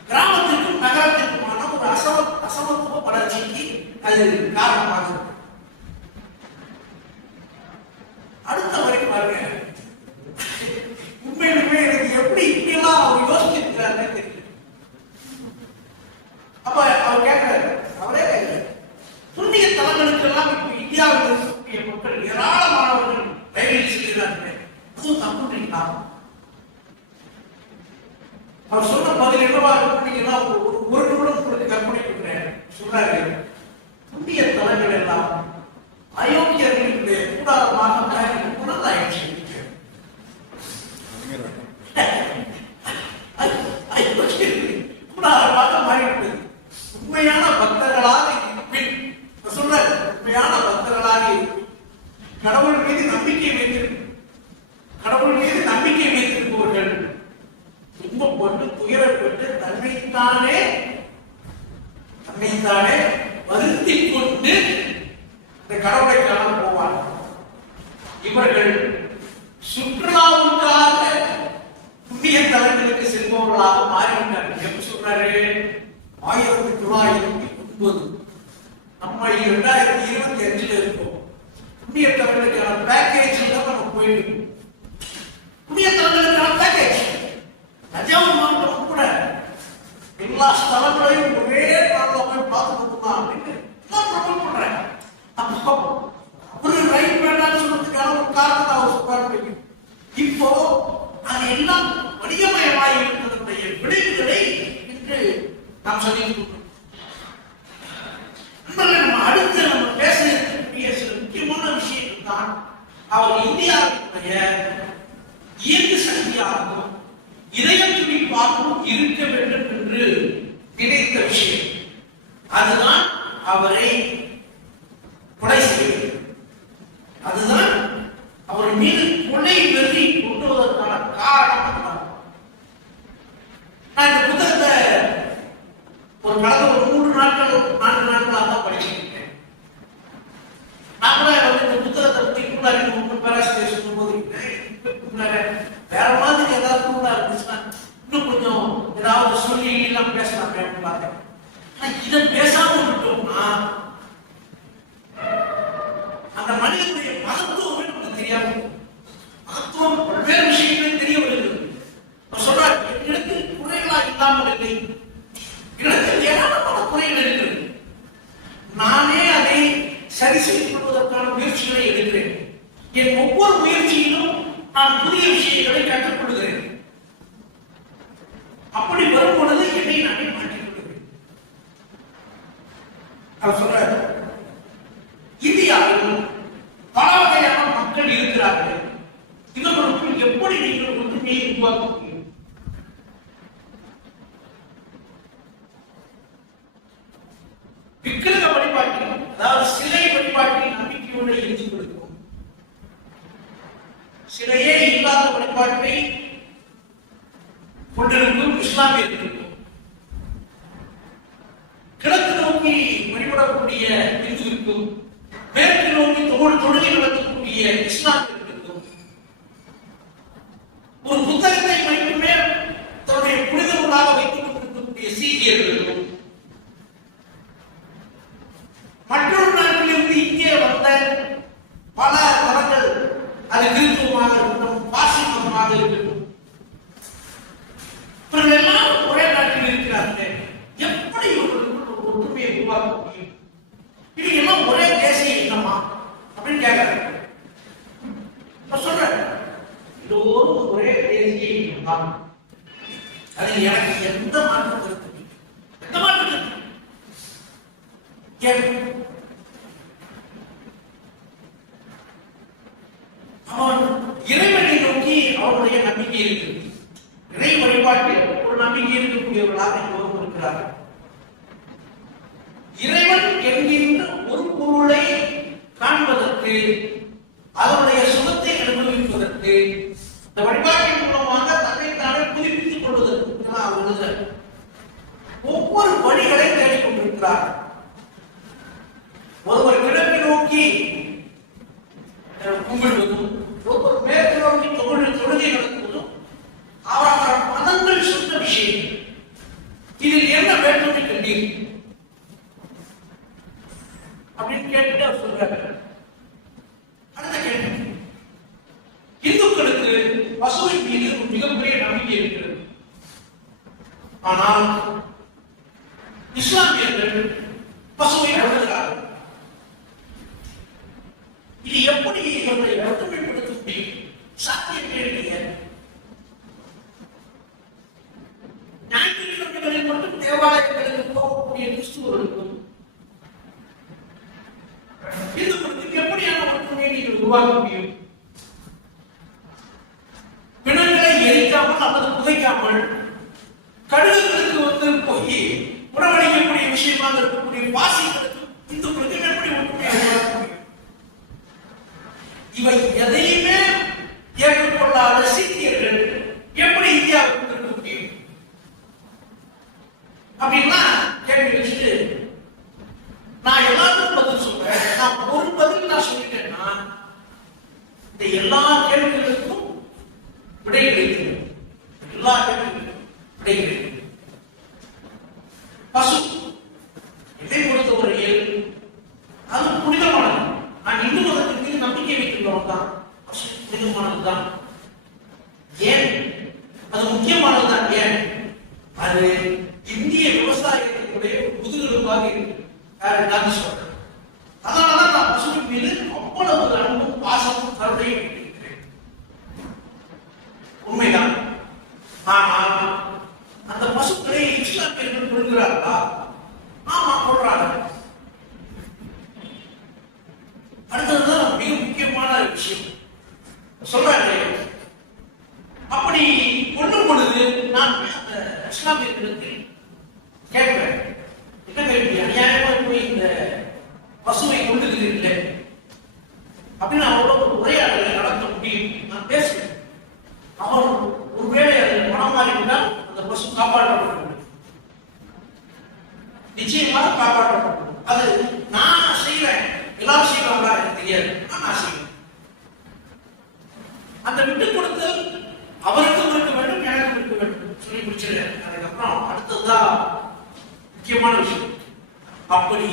கிராமத்திற்கும் நகரத்திற்குமான ஒரு அசமத்துவ வளர்ச்சிக்கு அது காரணமாக. அடுத்த வரை பாருங்க, உண்மையிலுமே எனக்கு எப்படி இப்படியெல்லாம் அவர் யோசிச்சிருக்கிறாருன்னு தெரியல. அப்ப அவர் கேட்கிறாரு, அவரே புண்ணிய தலங்களுக்கு எல்லாம் இப்ப இந்தியாவில் இருக்கக்கூடிய மக்கள் ஏராளமானவர்கள் ரயிலில் செல்கிறார்கள், அதுவும் தப்புன்றீங்களா? அவர் சொன்ன பதில் என்னவா இருக்குன்னா, ஒரு நிமிடம் உங்களுக்கு கற்பனை கொடுக்கிறேன். சொல்றாரு, புண்ணிய தலங்கள் எல்லாம் அயோக்கியர்களுடைய கூடாரமாக குணதாயிடுச்சு. கூடாரமாக மாறிவிட்டது. உண்மையான பக்தர்களாக இருப்பின், சொல்றாரு, உண்மையான பக்தர்களாக இருப்பின், கடவுள் மீது நம்பிக்கை வைத்திருப்பவர்கள் துன்பப்பட்டு துயரப்பட்டு தன்னைத்தானே வருத்தி கொண்டு இந்த கடவுளை காண போவார். இவர்கள் சுற்றுலாவுக்காக புண்ணிய தலங்களுக்கு செல்பவர்களாக மாறிவிட்டார்கள். எப்படி சொல்றாரு? 1909 நம்ம 2025 இருக்கோம். புண்ணிய தலங்களுக்கான பேக்கேஜ் நம்ம போயிட்டு, புண்ணிய தலங்களுக்கான பேக்கேஜ் தஞ்சாவூர் மாவட்டம் கூட எல்லா ஸ்தலங்களையும் ஒரே நாளில் போய் பார்த்து கொடுக்கலாம் அப்படின்னு ப்ரொமோட் பண்றேன். அப்போ ஒரு ரைட் வேண்டாம்னு சொல்றதுக்கான ஒரு காரணத்தை அவர் சொல்றாரு. இப்போ அது எல்லாம் வணிகமயமாய் இருப்பதனுடைய விளைவுகளை இன்று நாம் சந்திக்கிறோம். நம்ம அடுத்து நம்ம பேச இருக்கக்கூடிய சில முக்கியமான விஷயங்கள் தான் அவர் இந்தியாவுடைய இயற்கை சக்தியாகவும் இதய துடிப்பாகவும் இருக்க வேண்டும் என்று நினைத்த விஷயம். அதுதான் அவரை கொலை செய்வது. அதுதான் அவர் மீது கொலை வெறி கொண்டுவதற்கான காரணம். நான் இந்த புத்தகத்தை ஒரு கடந்த ஒரு 4 நாட்களாக தான் படிச்சிருக்கேன். நான் கூட இந்த புத்தகத்தை பற்றி கூட பேராசிரியர் சொல்லும் போது வேற மாதிரி ஏதாவது கூட இருந்துச்சுன்னா இன்னும் கொஞ்சம் ஏதாவது சொல்லி எல்லாம் பேசலாம் அப்படின்னு பார்த்தேன். இதை பேசாம விட்டோம்னா அந்த மனிதனுடைய மகத்துவமே நமக்கு தெரியாது. மகத்துவம் பல்வேறு விஷயங்களே தெரிய வருகிறது. சொல்றாரு, என்னிடத்தில் குறைகளா இல்லாமல் இல்லை, என்னிடத்தில் ஏராளமான குறைகள் இருக்கிறது. நானே அதை சரி செய்து கொள்வதற்கான முயற்சிகளை எடுக்கிறேன். என் ஒவ்வொரு முயற்சியிலும் நான் புதிய விஷயங்களை கற்றுக்கொள்கிறேன். அப்படி வரும் பொழுது என்னை நானே மாற்றிக் கொள்கிறேன். அவர் சொல்றாரு, இந்தியாவில் பல வகையான மக்கள் இருக்கிறார்கள். இவர்களுக்கு எப்படி நீங்கள் ஒற்றுமையை உருவாக்க முடியும்? விக்கிரக வழிபாட்டில், அதாவது சிலை வழிபாட்டில் நம்பிக்கையோடு எழுதி கொடுக்கும். சிலையே இல்லாத வழிபாட்டை கொண்டிருக்கும் இஸ்லாமியர்களுக்கும், கிழக்கு நோக்கி வழிபடக்கூடிய இந்துவிற்கும், மேற்கு நோக்கி தொழுகை நடத்தக்கூடிய இஸ்லாமியர்களுக்கும், ஒரு புத்தகத்தை மட்டுமே தன்னுடைய புனித நூலாக வைத்துக் கொண்டிருக்கக்கூடிய சீக்கியர்களுக்கும், மற்றொரு நாட்டிலிருந்து இங்கே வந்த பல மதங்கள், அது கிறிஸ்துவமாக இருக்கட்டும், பாசி மதமாக இருக்கட்டும், இவர்கள் எல்லாம் ஒரே நாட்டில் இருக்கிறார்கள். எப்படி இவர்களுக்கு ஒரு ஒற்றுமையை உருவாக்க முடியும்? இது எல்லாம் ஒரே தேசிய இனமா அப்படின்னு கேட்கறாங்க. நான் சொல்றேன், எல்லோரும் ஒரே தேசிய இனம் தான். அதில் எனக்கு எந்த மாற்றம் இருக்கு? எந்த மாற்றம் இருக்கு? அவன் இறைவனை நோக்கி அவனுடைய நம்பிக்கை இருக்கிறது. இறை வழிபாட்டில் ஒரு நம்பிக்கை இருக்கக்கூடியவர்களாக எல்லோரும் இருக்கிறார்கள். இறைவன் என்கின்ற ஒரு பொருளை காண்பதற்கு, அதனுடைய சுகத்தை அனுபவிப்பதற்கு, இந்த வழிபாட்டின் மூலமாக தன்னைத்தானே புதுப்பித்துக் கொள்வதற்கு ஒவ்வொரு வழிகளை தேடிக்கொண்டிருக்கிறார். ஒருவர் கிழக்கு நோக்கி கும்பிடுவதும், ஒவ்வொரு மேற்கு நோக்கி தொழுகை நடத்துவதும் அவர்கள் மதங்கள் சொன்ன விஷயம். இதில் என்ன வேற்றுமை கண்டீர் அப்படின்னு கேட்டுட்டு அவர் சொல்றாரு. அடுத்த கேள்வி, இந்துக்களுக்கு பசுவின் மீது ஒரு மிகப்பெரிய நம்பிக்கை இருக்கிறது. ஆனால் இஸ்லாமியர்கள் பசுவை வளர்கிறார்கள். இது எப்படி இவர்களை ஒற்றுமைப்படுத்த முடியும்? சாத்தியம் கேட்கிறீங்க. ஞாயிற்றுக்கிழமைகளில் மட்டும் தேவாலயங்களுக்கு போகக்கூடிய கிறிஸ்துவர்களுக்கும் இந்துக்களுக்கு எப்படியான ஒற்றுமையை நீங்கள் உருவாக்க முடியும்? பிணங்களை எரிக்காமல் அல்லது புதைக்காமல் கழுகுகளுக்கு போய் உணவளிக்கக்கூடிய விஷயமாக இருக்கக்கூடிய வாசிகளுக்கு இந்துக்களுக்கு எப்படி ஒற்றுமையை உருவாக்க முடியும்? இவை எதையுமே ஏற்றுக்கொள்ளாத சீக்கியர்கள் எப்படி இந்தியாவுக்கு இருக்க முடியும் அப்படின்னா கேள்வி வச்சுட்டு நான் எல்லாத்துக்கும் பதில் சொல்றேன். நான் ஒரு பதில் நான் சொல்லிட்டேன்னா இந்த எல்லா கேள்விகளுக்கும் விடை கிடைக்கிறது. எல்லா கேள்விகளுக்கும் விடை கிடைக்கிறது. பசு இதை பொறுத்தவரையில் அது புனிதமானது. நான் இந்து மதத்தின் மீது நம்பிக்கை வைத்துள்ளவன் தான். பசு புனிதமானதுதான். ஏன் அது முக்கியமானதுதான்? ஏன் அது இந்திய விவசாயத்தினுடைய முதுகெலும்பாக இருக்கு. நான் சொல்றேன். அதனாலதான் நான் பசுவின் மீது அவ்வளவு அன்பும் பாசமும் கருணையும் வைத்திருக்கிறேன். உண்மைதான். ஆனா அந்த பசுக்களை இஸ்லாமியர்கள் கொள்கிறார்களா? ஆமா, கொள்றாங்க. அடுத்ததுதான் மிக முக்கியமான விஷயம் சொல்றாங்க. அப்படி கொள்ளும் பொழுது நான் அந்த இஸ்லாமியர்களுக்கு கேட்பேன், என்ன கேள்வி? அநியாயமா போய் இந்த பசுவை கொண்டுகிறீர்களே அப்படின்னு அவரோட ஒரு உரையாடலை நடத்த முடியும். நான் பேசுவேன். அவர் ஒருவேளை அது மனம் மாறிவிட்டால் அந்த பசு காப்பாற்றப்படும், நிச்சயமாக காப்பாற்றப்படும். அது நான் செய்வேன், எல்லாரும் செய்வாங்களா எனக்கு தெரியாது, நான் செய்வேன். அந்த விட்டுக் கொடுத்தல் அவருக்கும் இருக்க வேண்டும், எனக்கும் இருக்க வேண்டும் சொல்லி முடிச்சிருக்கேன். அதுக்கப்புறம் அடுத்ததுதான் முக்கியமான விஷயம். அப்படி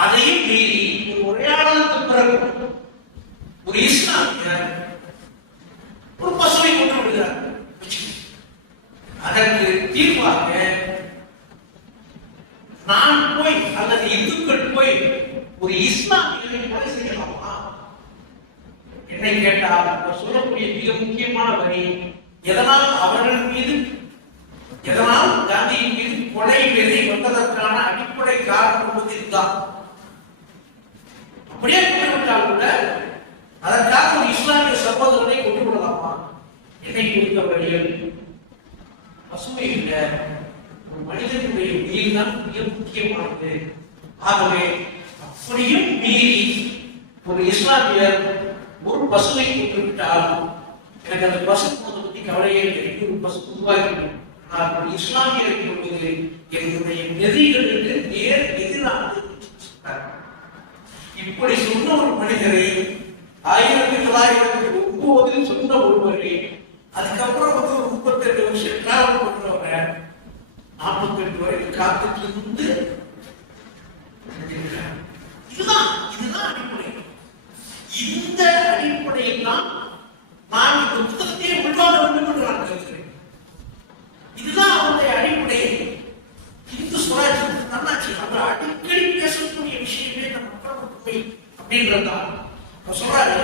அதையும் மீறி ஒரு உரையாடலுக்கு பிறகு ஒரு இஸ்லாமியர் ஒரு பசுவை கொண்டு விடுகிறார். அதற்கு தீர்வாக நான் போய் அல்லது இந்துக்கள் போய் ஒரு இஸ்லாமியரை கொலை செய்யலாமா? என்னை கேட்டால் அவர் சொல்லக்கூடிய மிக முக்கியமான வரி, எதனால் அவர்கள் மீது, எதனால் காந்தியின் மீது கொலை வெறி வந்ததற்கான அடிப்படை காரணம் இதுதான். அப்படியே கொண்டு விட்டால் கூட அதற்காக ஒரு இஸ்லாமிய சகோதரனை கொண்டு விடலாமா? என்னை குறித்த வழியில் பசுமை இல்ல, ஒரு மனிதனுடைய உயிர் தான் மிக முக்கியமானது. ஆகவே அப்படியும் மீறி ஒரு இஸ்லாமியர் ஒரு பசுவை கொண்டு விட்டாலும் எனக்கு அந்த பசு அதை பற்றி கவலையே இல்லை. ஒரு பசு உருவாக்கி நான் இஸ்லாமியரை கொள்வதில் என்னுடைய நெறிகளுக்கு நேர் எதிரானது. இப்படி சொன்ன ஒரு மனிதரை 1909 சொன்ன ஒருவரை அதுக்கப்புறம் வந்து ஒரு 38 வருஷம் டிராவல் பண்றவங்க 48 வரைக்கும் காத்துட்டு இருந்து இதுதான் அடிப்படை. இந்த அடிப்படையில் தான் நான் இந்த புத்தகத்தையே உள்வாங்க வேண்டும் என்று நான் கருதுகிறேன். இதுதான் அவருடைய அடிப்படை. இந்து சுவராஜ்யம் தன்னாட்சி அவர் அடிக்கடி பேசக்கூடிய விஷயமே நம்ம மக்கள் உண்மை அப்படின்றதுதான். சொல்றாரு,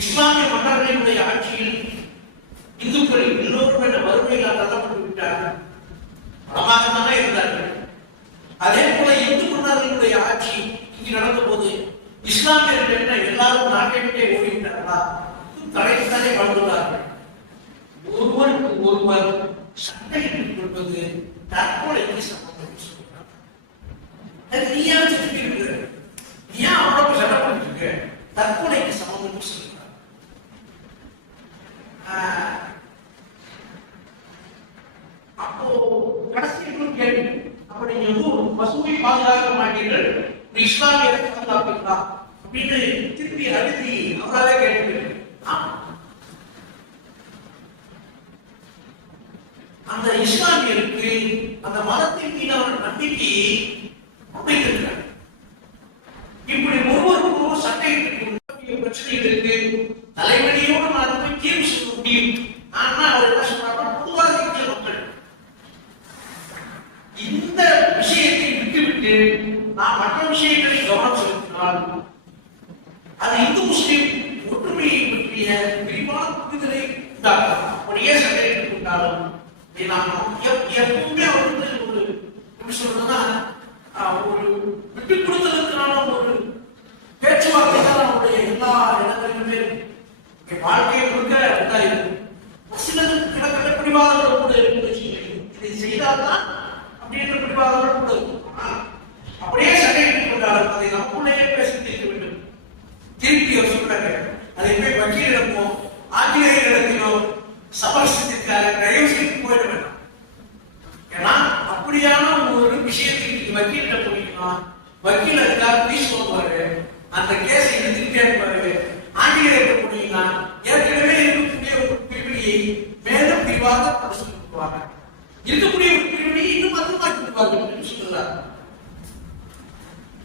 இஸ்லாமிய மன்னர்களினுடைய ஆட்சியில் இந்துக்கள் எல்லோரும் என்ற வறுமையால் தள்ளப்பட்டு விட்டார்கள், பலமாகத்தானே இருந்தார்கள். அதே போல இந்து மன்னர்களுடைய ஆட்சி இங்கு நடந்த போது இஸ்லாமியர்கள் என்ன எல்லாரும் நாட்டை விட்டே ஓடிவிட்டார்களா? தலைத்தானே வாழ்ந்துள்ளார்கள். ஒருவருக்கு ஒருவர் சண்டையிட்டுக் கொள்வது தற்கொலைக்கு சம்பந்தம் சொல்றார். நீ ஏன் சுற்றி இருக்கிற, நீ ஏன் அவ்வளவு சண்டை பண்ணிட்டு இருக்க, தற்கொலைக்கு சம்பந்தம் சொல்றார். அப்போ கடைசி கேள்வி, அப்படி நீங்க பசுவை பாதுகாக்க மாட்டீர்கள், இஸ்லாமியரை பாதுகாப்பீங்களா அப்படின்னு திருப்பி அழுதி அவராலே கேட்கிறேன். அந்த இஸ்லாமியருக்கு அந்த மதத்தின் மீதான நம்பிக்கையை அமைத்திருக்கிறார். இப்படி ஒருவருக்கும் சட்டையிட்டு பிரச்சனைகளுக்கு தலைவலியோடு நான் போய் தீர்வு சொல்ல முடியும். ஆனா அவர் என்ன சொல்றாங்க, பொதுவாக இந்திய மக்கள் இந்த விஷயத்தை விட்டுவிட்டு நான் மற்ற விஷயங்களை கவனம் செலுத்தினால் அது இந்து முஸ்லிம் ஒற்றுமையை பற்றிய விரிவான புரிதலை உண்டாக்கும். அப்படியே சண்டையிட்டுக் கொண்டாலும் எப்பவுமே வந்து ஒரு எப்படி சொல்றதுன்னா ஒரு விட்டு கொடுத்ததற்கான ஒரு பேச்சுவார்த்தை தான் நம்முடைய எல்லா இடங்களிலுமே வாழ்க்கையை முழுக்க உண்டாயிருக்கு. சிலருக்கு கிடக்கிற பிடிவாதங்கள் கூட இருந்துச்சு, இதை செய்தால்தான் அப்படின்ற பிடிவாதங்கள் கூட இருக்கும். அப்படியே சண்டையிட்டுக் கொண்டாலும் அதை நமக்குள்ளேயே பேசி தீர்க்க வேண்டும். திருப்பி அவர் சொல்றாங்க, அதை போய் வக்கீலிடமோ ஆங்கிலேயரிடத்திலோ சமரசத்திற்காக தயவு செய்து போயிட வேண்டாம். ஏன்னா அப்படியான ஒரு விஷயத்தை வக்கீல போனீங்கன்னா வக்கீல் அதுக்காக பீஸ் போவாரு, அந்த கேஸை எடுத்துக்கிட்டே இருப்பாரு. ஆங்கிலேயர் போனீங்கன்னா ஏற்கனவே இருக்கக்கூடிய ஒரு பிரிவினையை மேலும் விரிவாக பரிசீலிப்பாங்க, இருக்கக்கூடிய ஒரு பிரிவினையை இன்னும் அதிகமாக்கி விடுவார்கள் அப்படின்னு சொல்றாரு.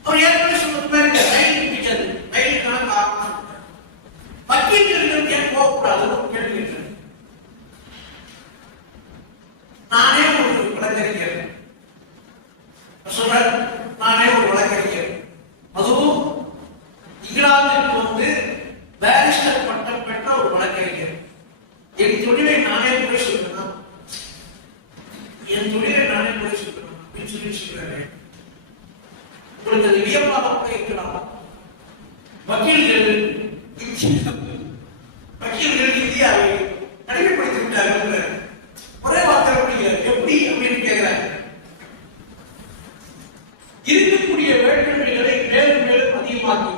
அவர் ஏற்கனவே சொன்னது மாதிரி ரயில் பிடிக்காது, ரயிலுக்கான காரணம் வக்கீல்கள் ஏன் போகக்கூடாது கேள்வி கேட்கிறேன். நானே ஒரு வழக்கறிஞர் சொல்றேன், நானே ஒரு வழக்கறிஞர், அதுவும் இங்கிலாந்துக்கு வந்து பேரிஸ்டர் பட்டம் பெற்ற ஒரு வழக்கறிஞர். என் தொழிலை நானே குறை சொல்றேன், என் தொழிலை நானே குறை சொல்றேன் அப்படின்னு சொல்றாரு. உங்களுக்கு அது வியப்பாக கூட இருக்கலாம். வக்கீல்கள் இந்தியாவை நடைமுறைப்படுத்தி விட்டார்கள். ஒரே வார்த்தை எப்படி அப்படின்னு கேட்கிறாங்க. இருக்கக்கூடிய வேற்றுமைகளை மேலும் மேலும் அதிகமாக்கி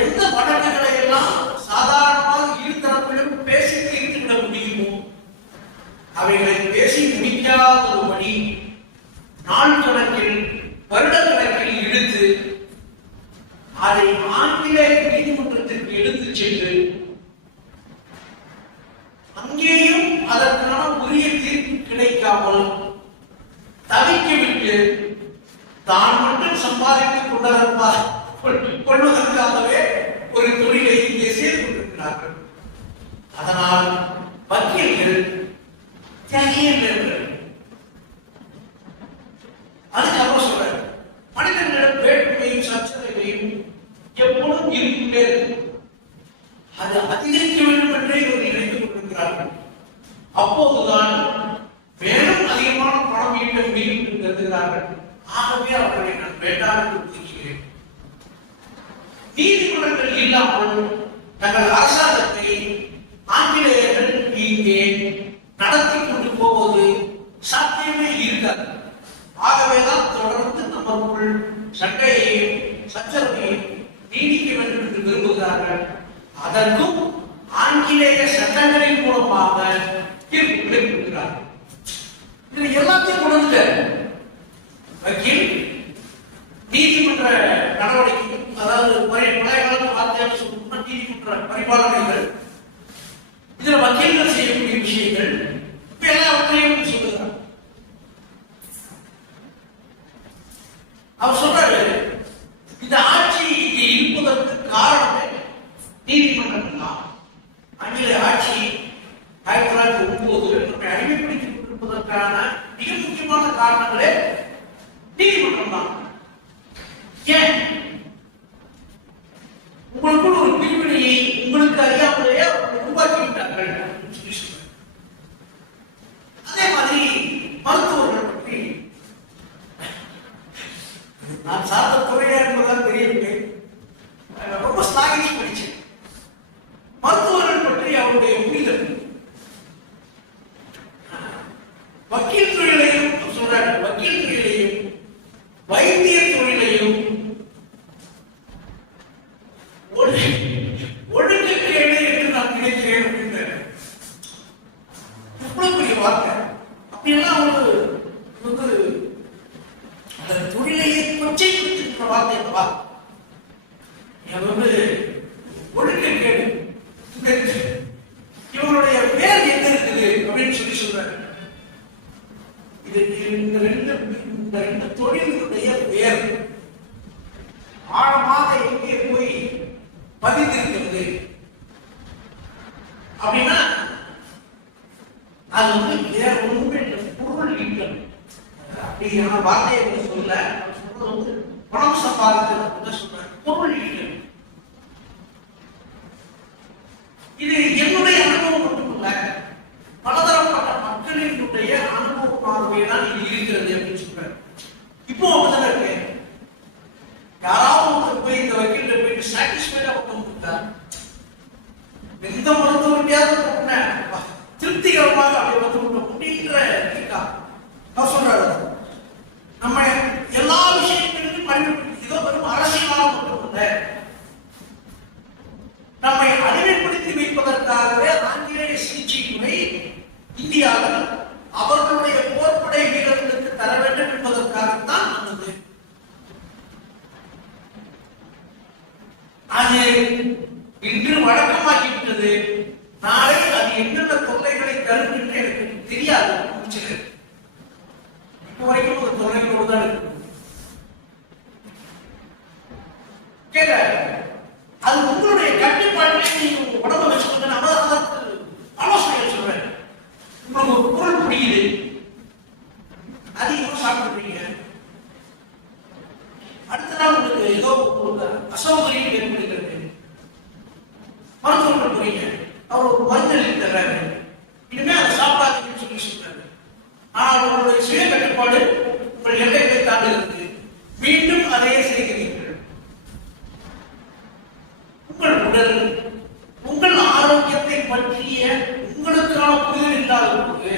எந்த வழக்குகளை எல்லாம் சாதாரணமாக இரு தரப்பிலும் பேசி தீர்த்துவிட முடியுமோ அவைகளை பேசி முடிக்காதபடி நாள் கணக்கில் வருட கணக்கில் இழுத்து அதை ஆங்கிலேய நீதிமன்றத்திற்கு எடுத்துச் சென்று அங்கேயும் அதற்கான உரிய தீர்ப்பு கிடைக்காமல் தவிக்கவிட்டு தான் மட்டும் சம்பாதித்துக் கொள்வதற்காகவே ஒரு தொழிலை இங்கே செய்து கொண்டிருக்கிறார்கள். அதனால் வக்கீல்கள் தியாகிகள். அதுக்கப்புறம் சொல்ற மனிதர்களிடம் வேற்றுமையும் சச்சரவையும் எப்பொழுதும் இருக்கின்றே இருக்கும். அது அதிகரிக்க வேண்டும் என்றே இவர்கள் நினைத்துக் கொண்டிருக்கிறார்கள். அப்போதுதான் மேலும் அதிகமான பணம் ஈட்ட முடியும் என்று கருதுகிறார்கள். ஆகவே அவர்களை நான் வேண்டாம் என்று ஒதுக்குகிறேன். நீதிமன்றங்கள் இல்லாமல் தங்கள் அரசாங்கத்தை ஆங்கிலேயர்கள் இங்கே நடத்தி கொண்டு போவது சாத்தியமே இருக்காது. ஆகவேதான் தொடர்ந்து நமக்குள் சண்டையையும் சச்சரவையும் சொல்லுகிறார்கள். அதற்கும் ஆங்கிலேய சட்டங்களின் மூலமாக தீர்ப்புகளை கொடுக்கிறார்கள். இது எல்லாத்தையும் கொண்டு வக்கீல் நீதிமன்ற நடவடிக்கை, அதாவது பழைய காலத்து வார்த்தையாக சொல்லணும்னா நீதிமன்ற பரிபாலனைகள், இதுல வக்கீல்கள் செய்யக்கூடிய விஷயங்கள் எல்லாவற்றையும் சொல்லுகிறார். அவர் சொல்றாரு, இந்த ஆட்சி இருப்பதற்கு காரணமே நீதிமன்றங்கள் தான். ஆங்கில ஆட்சி 1909 நம்மை அடிமைப்படுத்திக் கொண்டிருப்பதற்கான மிக முக்கியமான காரணங்களே நீதிமன்றம் தான். ஏன் உங்களுக்குள் ஒரு பிரிவினையை உங்களுக்கு அறியாமலேயே உருவாக்கி விட்டார்கள். அதே மாதிரி மருத்துவர்கள் பற்றி நான் சார்ந்த துறையா என்பதால் தெரியவில்லை, ரொம்ப ஸ்லாகிச்சு படிச்சேன். மருத்துவர்கள் பற்றி அவருடைய புரிதல், வக்கீல் தொழிலையும் சொல்றாங்க, வக்கீல் தொழிலையும் வைத்திய தொழிலையும் ஒழுக்கக்கேடு என்று நான் நினைக்கிறேன் அப்படின்னு எவ்வளவு பெரிய வார்த்தை. அப்படின்னா அவரு வந்து அந்த தொழிலையை கொச்சைப்படுத்திருக்கிற வார்த்தை அல்லவா? வந்து ஒழுக்கக்கேடு, இவங்களுடைய பேர் எங்க இருக்குது அப்படின்னு சொல்றாரு. இது இந்த ரெண்டு தொழிலுடைய பேர் ஆழமாக எங்கே போய் பதிந்திருக்கிறது அப்படின்னா அது வந்து வேற ஒன்றுமே பொருள் ஈட்டல் அப்படிங்கிற வார்த்தையை சொல்ல சொல்றது வந்து பணம் சம்பாதிக்கிறது சொல்ற பொருள் ஈட்டல். இது என்னுடைய அனுபவம் மட்டுமல்ல, பலதரப்பட்ட மக்களினுடைய அனுபவமாகவே தான் இது இருக்கிறது அப்படின்னு சொல்றாரு. இப்போ அப்படிதான் இருக்கு. யாராவது போய் இந்த வக்கீல் போயிட்டு சாட்டிஸ்ஃபைடா உட்கார்ந்துட்டா எந்த மருத்துவத்தையாவது திருப்திகரமாக அப்படி வந்து அப்படின்ற அவர் சொல்றாரு, நம்ம எல்லா விஷயங்களிலும் பயன்படுத்தி இதோ வெறும் அரசியலாக மட்டுமல்ல, நம்மை அடிமைப்படுத்தி வைப்பதற்காகவே ஆங்கிலேய சிகிச்சை முறை இந்தியாவில் அவர்களுடைய போர்ப்படை வீரர்களுக்கு தர வேண்டும் என்பதற்காகத்தான் வந்தது. அது இன்று வழக்கமாகிவிட்டது. நாளை அது என்னென்ன தொல்லைகளை தரும் என்று எனக்கு தெரியாது. இப்போ வரைக்கும் ஒரு தொல்லைகளோடு தான் இருக்கு. கேட்க அது உங்களுடைய கட்டுப்பாட்டிலே நீங்க உடம்பை வச்சுக்கொண்டு நம்ம ஆலோசனைகள் சொல்றேன். உங்களுக்கு ஒரு பொருள் பிடிக்குது, அதிகமா சாப்பிடுறீங்க, அடுத்த நாள் உங்களுக்கு ஏதோ அசௌகரியம் ஏற்படுகிறது, மருத்துவர்கள் போறீங்க, அவர் ஒரு மருந்து எழுதி தர்றாரு, இனிமே அதை சாப்பிடாதீங்கன்னு சொல்லி சொல்றாரு. ஆனால் உங்களுடைய சுய கட்டுப்பாடு உங்கள் எல்லைகளை தாண்டுகிறது, மீண்டும் அதையே செய்கிறீர்கள். உங்கள் உடல், உங்கள் ஆரோக்கியத்தை பற்றிய உங்களுக்கான புரிதல் இல்லாத போது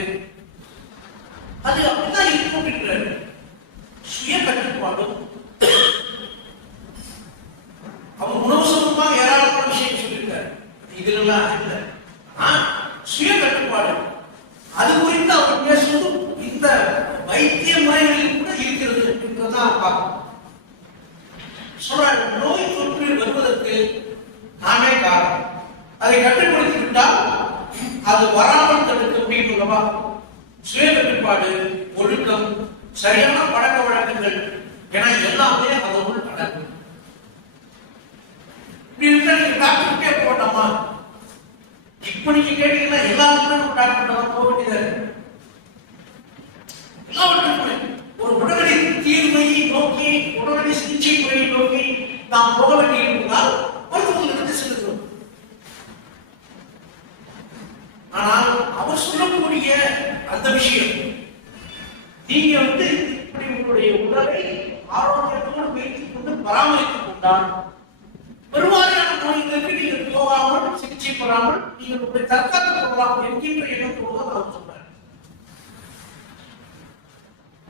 அது அப்படிதான் இருக்கும். சுய கட்டுப்பாடும் அவர் உணவு சம்பந்தமாக ஏராளமான விஷயம் சொல்லியிருக்காரு, இதுலாம் இல்லை. சுய கட்டுப்பாடு அது குறித்து அவர் பேசுவது இந்த வைத்திய முறைகளில் கூட இருக்கிறது அப்படின்றதான் பார்க்கணும். சொல்றாரு, நோய் தொற்று வருவதற்கு நாமே காரணம், அதை கட்டுப்படுத்தி விட்டால் அது வராமல் தடுக்க முடியும் அல்லவா? சுய கட்டுப்பாடு, ஒழுக்கம், சரியான பழக்க வழக்கங்கள் என எல்லாமே அதனுள் அடங்கும். டாக்டர்கிட்டே போட்டோமா, இப்ப நீங்க கேட்டீங்கன்னா எல்லாருக்கும் டாக்டர் போக வேண்டியது. எல்லாவற்றுக்கும் ஒரு உடனடி தீர்வை நோக்கி, உடனடி சிகிச்சை முறையை நோக்கி நாம் போக வேண்டியிருந்தால் மருத்துவர்களுக்கு செல்கிறோம். ஆனால் அவர் சொல்லக்கூடிய அந்த விஷயம், நீங்க வந்து இப்படி உங்களுடைய உடலை ஆரோக்கியத்தோடு வைத்துக் கொண்டு பராமரித்துக் கொண்டால் பெருவாரியான நோய்களுக்கு நீங்கள் போகாமல், சிகிச்சை பெறாமல் நீங்கள் உங்களை தற்காத்துக் கொள்ளலாம் என்கின்ற எண்ணத்தோடு அவர் சொன்னார்.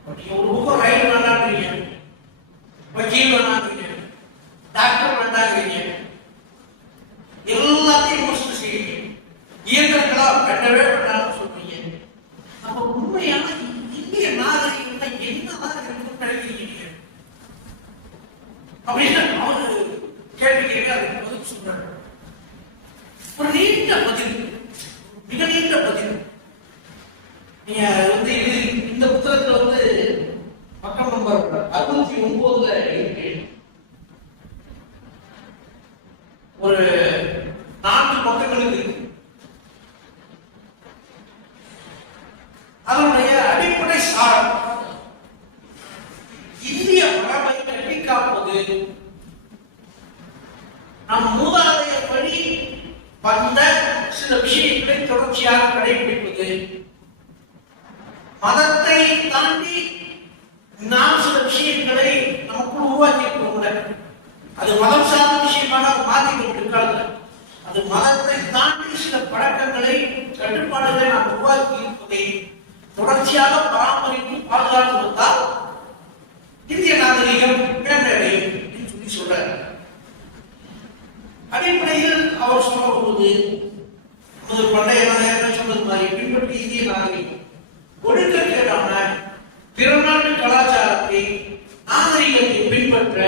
ஒரு பக்கம் ரயில் வேண்டாங்கிறீங்க, வக்கீல் வேண்டாங்கிறீங்க, டாக்டர் வேண்டாங்கிறீங்க, கேள்வி அதுக்கு பதில் சொல்றாரு. ஒரு நீண்ட பதில், மிக நீண்ட பதில். நீங்க வந்து இந்த புத்தகத்துல பக்கம் நம்பர் 69 இருக்கு. ஒரு 4 பக்கங்களுக்கு இருக்கு. அதனுடைய அடிப்படை சாரம் இந்திய மரபை கட்டி காப்பது, நம் மூதாதைய படி வந்த சில விஷயங்களை தொடர்ச்சியாக கடைபிடிப்பது, மதத்தை தாண்டி நாம் சில விஷயங்களை நமக்குள் உருவாக்கி இருக்கிறோம். அது மதம் சார்ந்த விஷயமாக மாற்றிக்கொண்டிருக்காங்க. அது மதத்தை தாண்டி சில பழக்கங்களை, கட்டுப்பாடுகளை நாம் உருவாக்கி இருப்பதை தொடர்ச்சியாக பராமரித்து பாதுகாத்து வந்தால் இந்திய நாகரிகம் மேம்படையும் என்று சொல்லி சொல்றார். அடிப்படையில் அவர் சொல்லும்போது நமது பண்டைய நாயகர்கள் சொன்னது மாதிரி பின்பற்றி இந்திய நாகரிகம் ஒழுக்கக்கேடான பிற நாட்டு கலாச்சாரத்தை, நாகரிகத்தை பின்பற்ற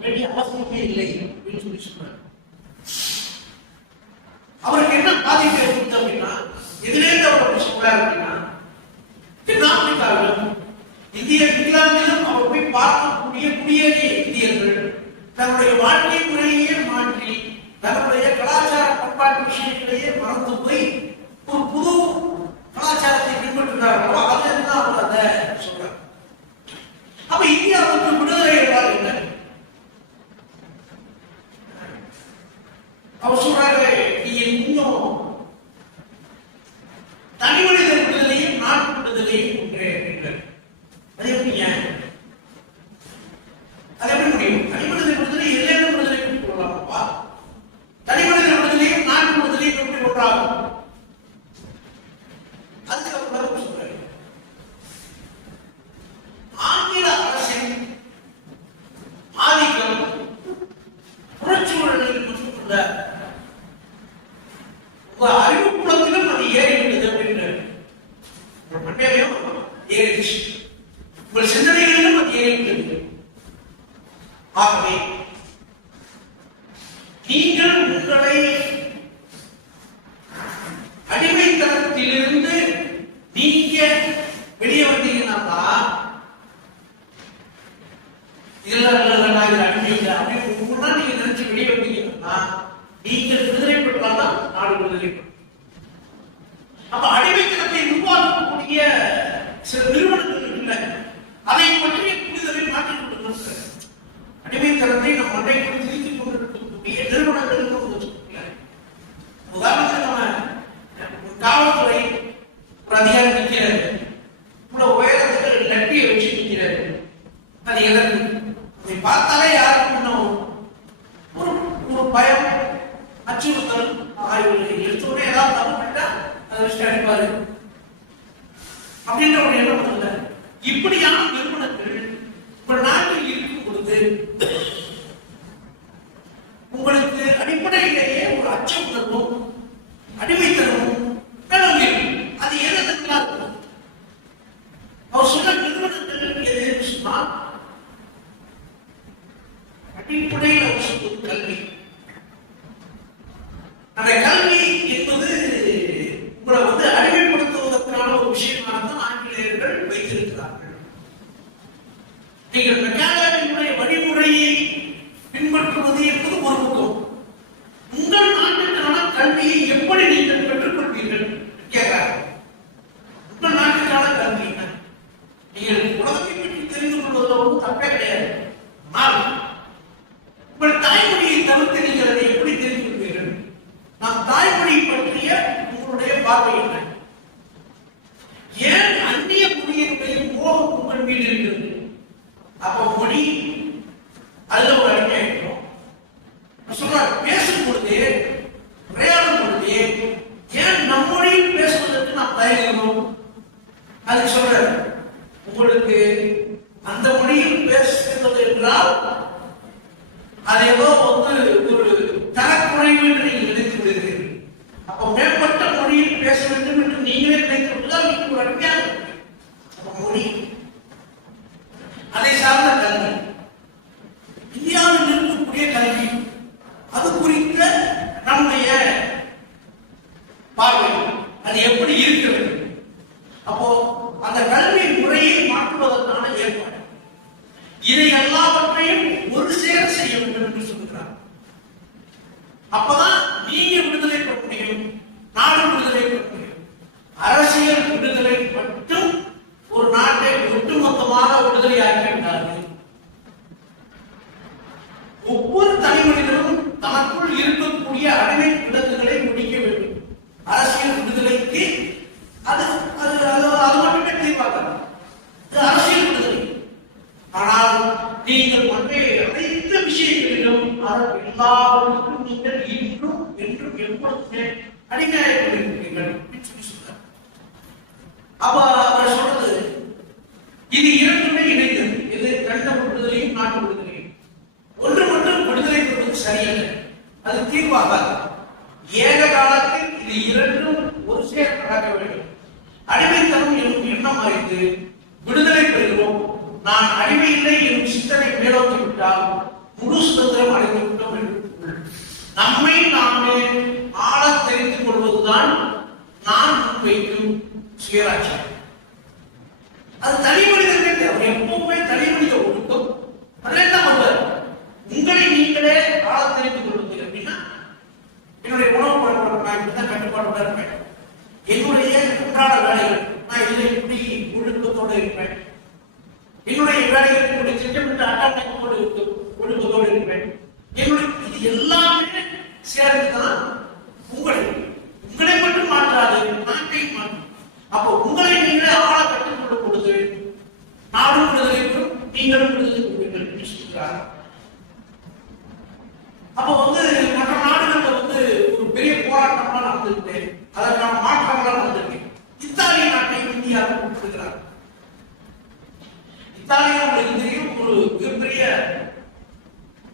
வேண்டிய அவசியமே இல்லை அப்படின்னு சொல்லி சொன்னார். அவருக்கு என்ன பாதிப்பு ஏற்படுத்த அப்படின்னா, எதிரேந்து அவர் சொல்றாரு அப்படின்னா, தென்னாப்பிரிக்காவிலும் இங்கிலாந்திலும் அவர் போய் பார்க்கக்கூடிய குடியேறிய இந்தியர்கள் தன்னுடைய வாழ்க்கை முறையே மாற்றி தன்னுடைய கலாச்சார பண்பாட்டு விஷயங்களையே மறந்து போய் ஒரு புது கலாச்சாரத்தை பின்பற்றுகிறார்களோ அதுதான் அவர் அதை சொல்றார். அப்ப இந்தியாவுக்கு விடுதலை என்றால் என்ன? அவர் சொல்றாரு, நீங்க இன்னும் தனி மனித விடுதலையும் நாட்டு விடுதலையும் ஒன்றே அப்படின்றார். அது எப்படிங்க? அது எப்படி முடியும்? தனி மனித விடுதலை எல்லாரும் விடுதலை எப்படி கொள்ளலாம்ப்பா? தனி மனித விடுதலையும் நாட்டு விடுதலையும் எப்படி கொள்றாங்க? அதுக்கு அவர் பதில் சொல்றாரு. ஆங்கில அரசின் ஆதிக்கம் புறச்சூழலில் மட்டுமல்ல, உங்க அறிவுக்குளத்திலும் அது ஏறிவிட்டது அப்படின்றார். மண்டையிலும் ஏறிச்சு, உங்கள் சிந்தனைகளிலும் அது ஏறிவிட்டது. ஆகவே நீங்கள் உங்களை அடிமைத்தனத்திலிருந்து நீங்க வெளியே வந்தீங்கன்னா இதெல்லாம் அடிமை அப்படின்னு நீங்க நினைச்சு வெளியே வந்தீங்கன்னா நீங்கள் விடுதலை பெற்றால்தான் நாடு விடுதலை பெறும். அப்ப அடிமைத்தனத்தை உருவாக்கக்கூடிய சில நிறுவனங்கள் இல்லை, அதை பற்றிய புரிதலை மாற்றிக் கொண்டிருக்கிறது. அடிமைத்தனத்தை நம் மண்டைக்குள் திரித்துக் கொண்டிருக்கக்கூடிய நிறுவனங்களுக்கு உதாரணத்துக்கு நம்ம காவல்துறை ஒரு அதிகாரி நிற்கிறாரு, இவ்வளவு உயரத்துக்கு லட்டியை வச்சு நிற்கிறாரு. அது எதற்கு? அதை பார்த்தாலே யாருக்கும் இன்னும் ஒரு பயம், அச்சுறுத்தல் ஆய்வுகள் எடுத்தோடனே ஏதாவது தப்பு பண்ணிட்டா அதை வச்சு அடிப்பாரு அப்படின்ற ஒரு எண்ணம் இல்லை. இப்படியான நிறுவனங்கள் இப்ப நாட்டில் இருக்கும் பொழுது உங்களுக்கு அடிப்படையிலேயே ஒரு அச்ச உணர்வும் அடிமைத்தனமும் மேலும் அது எதற்கெல்லாம் இருக்கும்? அவர் சொன்ன நிறுவனங்கள் எது சொன்னால் அடிப்படையில் அவர் சொல்வது கல்வி. அந்த கல்வி என்பது உங்களை அடிமைப்படுத்துவதற்கான ஒரு விஷயமாகத்தான் ஆங்கிலேயர்கள் வைத்திருக்கிறார்கள். நீங்கள் மெக்கானினுடைய வழிமுறையை பின்பற்றுவது என்பது ஒரு முகம். உங்கள் நாட்டுக்கான கல்வியை எப்படி நீங்கள் பெற்றுக்கொள்வீர்கள் கேட்கிறார்கள். உங்கள் நாட்டுக்கான கல்வி என்ன? நீங்கள் உலகத்தை பற்றி தெரிந்து கொள்வதில் ஒன்றும் தப்பே கிடையாது. ஆனால் உங்கள் தாய்மொழியை தவிர்த்து நீங்கள் அதை எப்படி தெரிந்து கொள்வீர்கள்? நாம் தாய்மொழி பற்றிய உங்களுடைய பார்வை என்ன? ஏன் அந்நிய மொழியினுடைய மோகம் உங்கள் மீது இருக்கிறது? அப்ப மொழி அதுல ஒரு அடிமை இருக்கிறோம். சொல்றாரு, பேசும் பொழுது உரையாடும் பொழுது ஏன் நம் மொழியில் பேசுவதற்கு நாம் தயங்குகிறோம்? அதுக்கு சொல்றாரு, உங்களுக்கு அந்த மொழியில் பேசுவது என்றால் அது ஏதோ ஒரு தரக்குறைவு என்று நீங்கள் நினைத்து விடுகிறீர்கள். அப்ப மேம்பட்ட மொழியில் பேச வேண்டும் என்று நீங்களே நினைத்து விட்டால் நீங்கள் ஒரு அடிமையாக மொழி அதை சார்ந்த கல்வி. இருக்கக்கூடிய கல்வி, அது குறித்த நம்முடைய பார்வை அது எப்படி இருக்கிறது. அப்போ அந்த கல்வி முறையை மாற்றுவதற்கான ஏற்பாடு, இதை எல்லாவற்றையும் ஒரு சேர செய்ய வேண்டும் என்று சொல்கிறார். அப்பதான் நீங்க விடுதலை பெற முடியும், நாடு விடுதலை பெற முடியும். அரசியல் விடுதலை மட்டும் ஒரு நாட்டை ஒட்டுமொத்தமாக விடுதலை ஆக்கிவிட்டார்கள். ஒவ்வொரு தனி மனிதனும் தனக்குள் இருக்கக்கூடிய அடிமை விலங்குகளை முடிக்க வேண்டும். அரசியல் விடுதலைக்கு அது அது அது மட்டுமே தீர்வாக அரசியல் விடுதலை. ஆனால் நீங்கள் அனைத்து விஷயங்களிலும் எல்லாருக்கும் நீங்கள் இன்றும் என்றும் எப்பொழுதுமே அடிமையாக கொண்டிருக்கிறீர்கள். அப்ப அவர் சொல்றது இது இரண்டுமே இணைந்தது. இது கடித விடுதலையும் நாட்டு விடுதலையும். ஒன்று மட்டும் விடுதலை பெறுவது சரியில்லை, அது தீர்வாகாது. ஏக காலத்தில் இது இரண்டும் ஒரு சேர நடக்க வேண்டும். அடிமைத்தனம் எனும் எண்ணம் அறிந்து விடுதலை பெறுகிறோம். நான் அடிமை இல்லை எனும் சிந்தனை மேலோக்கி விட்டால் முழு சுதந்திரம் அடைந்து விட்டோம் என்று நம்மை நாமே ஆள தெரிந்து கொள்வதுதான் நான் முன்வைக்கும் சுயராட்சியம். அது தனி மனிதர்கள் அவர் எப்பவுமே தனி மனித ஒழுக்கம். அதில் தான் அவர் உங்களை நீங்களே ஆள தெரிந்து கொள்வது அப்படின்னா, என்னுடைய உணவு பழக்கம் நான் இப்படிதான் கட்டுப்பாட்டோட இருப்பேன். என்னுடைய அன்றாட வேலைகள் நான் இதில் எப்படி ஒழுக்கத்தோடு இருப்பேன். என்னுடைய வேலைகள் என்னுடைய திட்டமிட்ட அட்டவணைகளோடு ஒழுக்கத்தோடு இருப்பேன். என்னுடைய இது எல்லாமே சேர்ந்துதான் உங்களை மட்டும் மாற்றாது, நாட்டையும் மாற்றும். அப்போ உங்களை நீங்களே ஆள கற்றுக் கொள்ளும் பொழுது நாடும் விடுதலை பெறும், நீங்களும் விடுதலை பெறுவீர்கள் என்று சொல்கிறார். அப்போ மற்ற நாடுகள்ல ஒரு பெரிய போராட்டமா நடந்திருக்கு, அதற்கான மாற்றங்களாக நடந்திருக்கு. இத்தாலிய நாட்டை இந்தியாவுக்கு கொடுத்திருக்கிறார். இத்தாலியா உங்களுக்கு தெரியும், ஒரு மிகப்பெரிய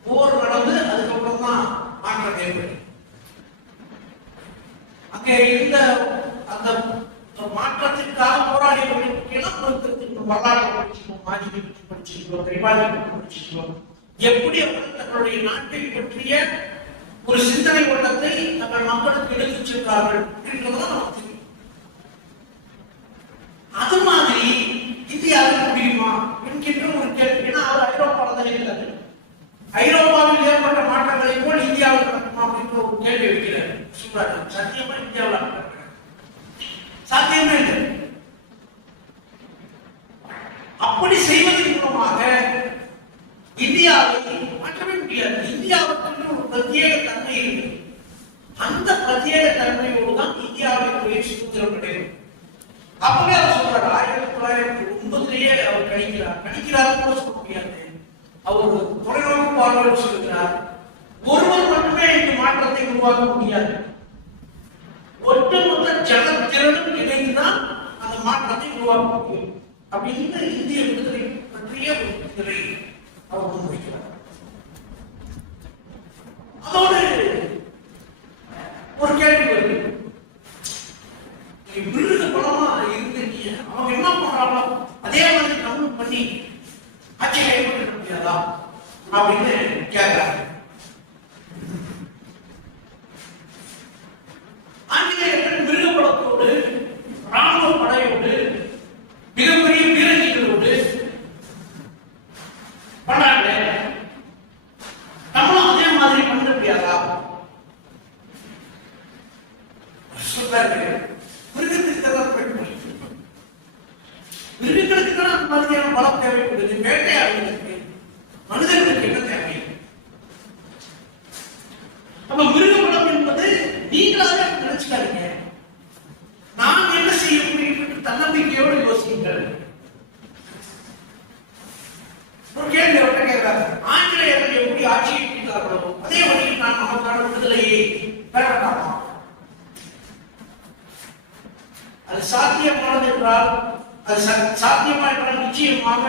போர் நடந்து அதுக்கப்புறம் தான் மாற்றம் ஏற்படும். அங்கே இருந்த அந்த மாற்றத்திற்காக போராடி கொண்டிருக்கிறோம். வரலாறு படிச்சிருக்கோம், மாதிரி படிச்சிருக்கிறோம், ரிவாஜி படிச்சிருக்கிறோம். எப்படி அவர்கள் தங்களுடைய நாட்டை பற்றிய ஒரு சிந்தனை ஓட்டத்தை தங்கள் மக்களுக்கு எடுத்துச் சென்றார்கள் என்றுதான் நமக்கு தெரியும். அது மாதிரி இந்தியாவுக்கு முடியுமா என்கின்ற ஒரு கேள்வி. ஏன்னா அவர் ஐரோப்பாவில் தான் இருக்கிறார். ஐரோப்பாவில் ஏற்பட்ட மாற்றங்களை போல் இந்தியாவில் நடக்குமா அப்படின்ற ஒரு கேள்வி வைக்கிறார். சொல்றாரு, சத்தியமா இந்தியாவில் சாத்தியமே இல்லை. அப்படி செய்வதன் மூலமாக இந்தியாவை மாற்றவே முடியாது. இந்தியாவுக்கு ஒரு பிரத்யேக தன்மை இருக்கு. அந்த பிரத்யேக தன்மையோடு தான் இந்தியாவுடைய சுதந்திரம் கிடையாது. அப்பவே அவர் சொல்றாரு, 1909 அவர் கணிக்கிறார் கூட சொல்ல முடியாது. அவர் தொலைநோக்கு பார்வையில் சொல்கிறார், ஒருவர் மட்டுமே இந்த மாற்றத்தை உருவாக்க முடியாது, ஒட்டுமொத்த ஜகத்திரனும் இணைந்துதான் அந்த மாற்றத்தை உருவாக்க முடியும் அப்படின்னு இந்திய விடுதலை பற்றிய ஒரு விடுதலை அவர் முன்வைக்கிறார். அதோடு ஒரு கேள்வி வருது, மிருக பலமா இருந்துட்டீங்க, அவங்க என்ன பண்றாங்களோ அதே மாதிரி கவனம் பண்ணி ஆட்சியை கைப்பற்ற முடியாதா அப்படின்னு கேட்கிறாங்க. ஆங்கிலேயர்கள் மிருக பலத்தோடு, ராணுவ படையோடு, மிகப்பெரிய பீரங்கிகளோடு பண்ணாங்க. நம்மளும் அதே மாதிரி பண்ண முடியாதா சொல்றாரு. மிருகத்துக்கு தான் மிருகங்களுக்கு தான் அந்த மாதிரியான பலம் தேவைப்படுது. வேட்டையாடுவதற்கு மனிதர்களுக்கு என்ன தேவை? அப்ப மிருக பலம் என்பது நீங்களாக நினைச்சுக்காதீங்க. நான் என்ன செய்ய முடியும் என்று தன்னம்பிக்கையோடு யோசியுங்கள். ஒரு கேள்வி அவர்கிட்ட கேட்கிறார், ஆங்கிலேயர்கள் எப்படி ஆட்சியை பிடித்தார்களோ அதே வழியில் நான் நமக்கான விடுதலையை பெற வேண்டாமா? அது சாத்தியமானது என்றால், அது சாத்தியமா என்றால் நிச்சயமாக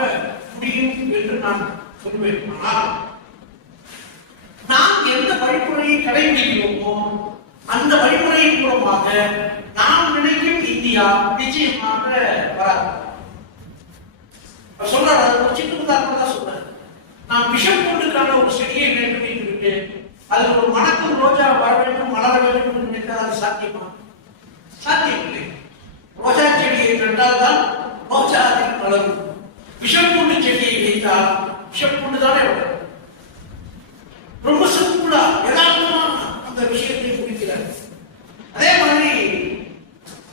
முடியும் என்று நான் சொல்வேன். ஆனால் நாம் எந்த வழிமுறையை கடைபிடிக்கிறோமோ அந்த வழிமுறையின் மூலமாக நாம் நினைக்கும் இந்தியா நிச்சயமாக வராது. சொல்றாரு, அது ஒரு சின்ன உதாரணம் தான் சொல்றாரு. நாம் விஷம் போட்டுக்கான ஒரு செடியை நட்டு அது ஒரு மணக்கும் ரோஜா வர வேண்டும், மலர வேண்டும் என்று நினைத்தால் அது சாத்தியமா? சாத்தியமில்லை. ரோஜா செடியை கண்டால்தான் ரோஜா அதில் வளரும். விஷப்பூண்டு செடியை வைத்தால் விஷப்பூண்டு தானே வளரும். ரொம்ப சிம்பிளா யதார்த்தமா அந்த விஷயத்தை முடிக்கிறார். அதே மாதிரி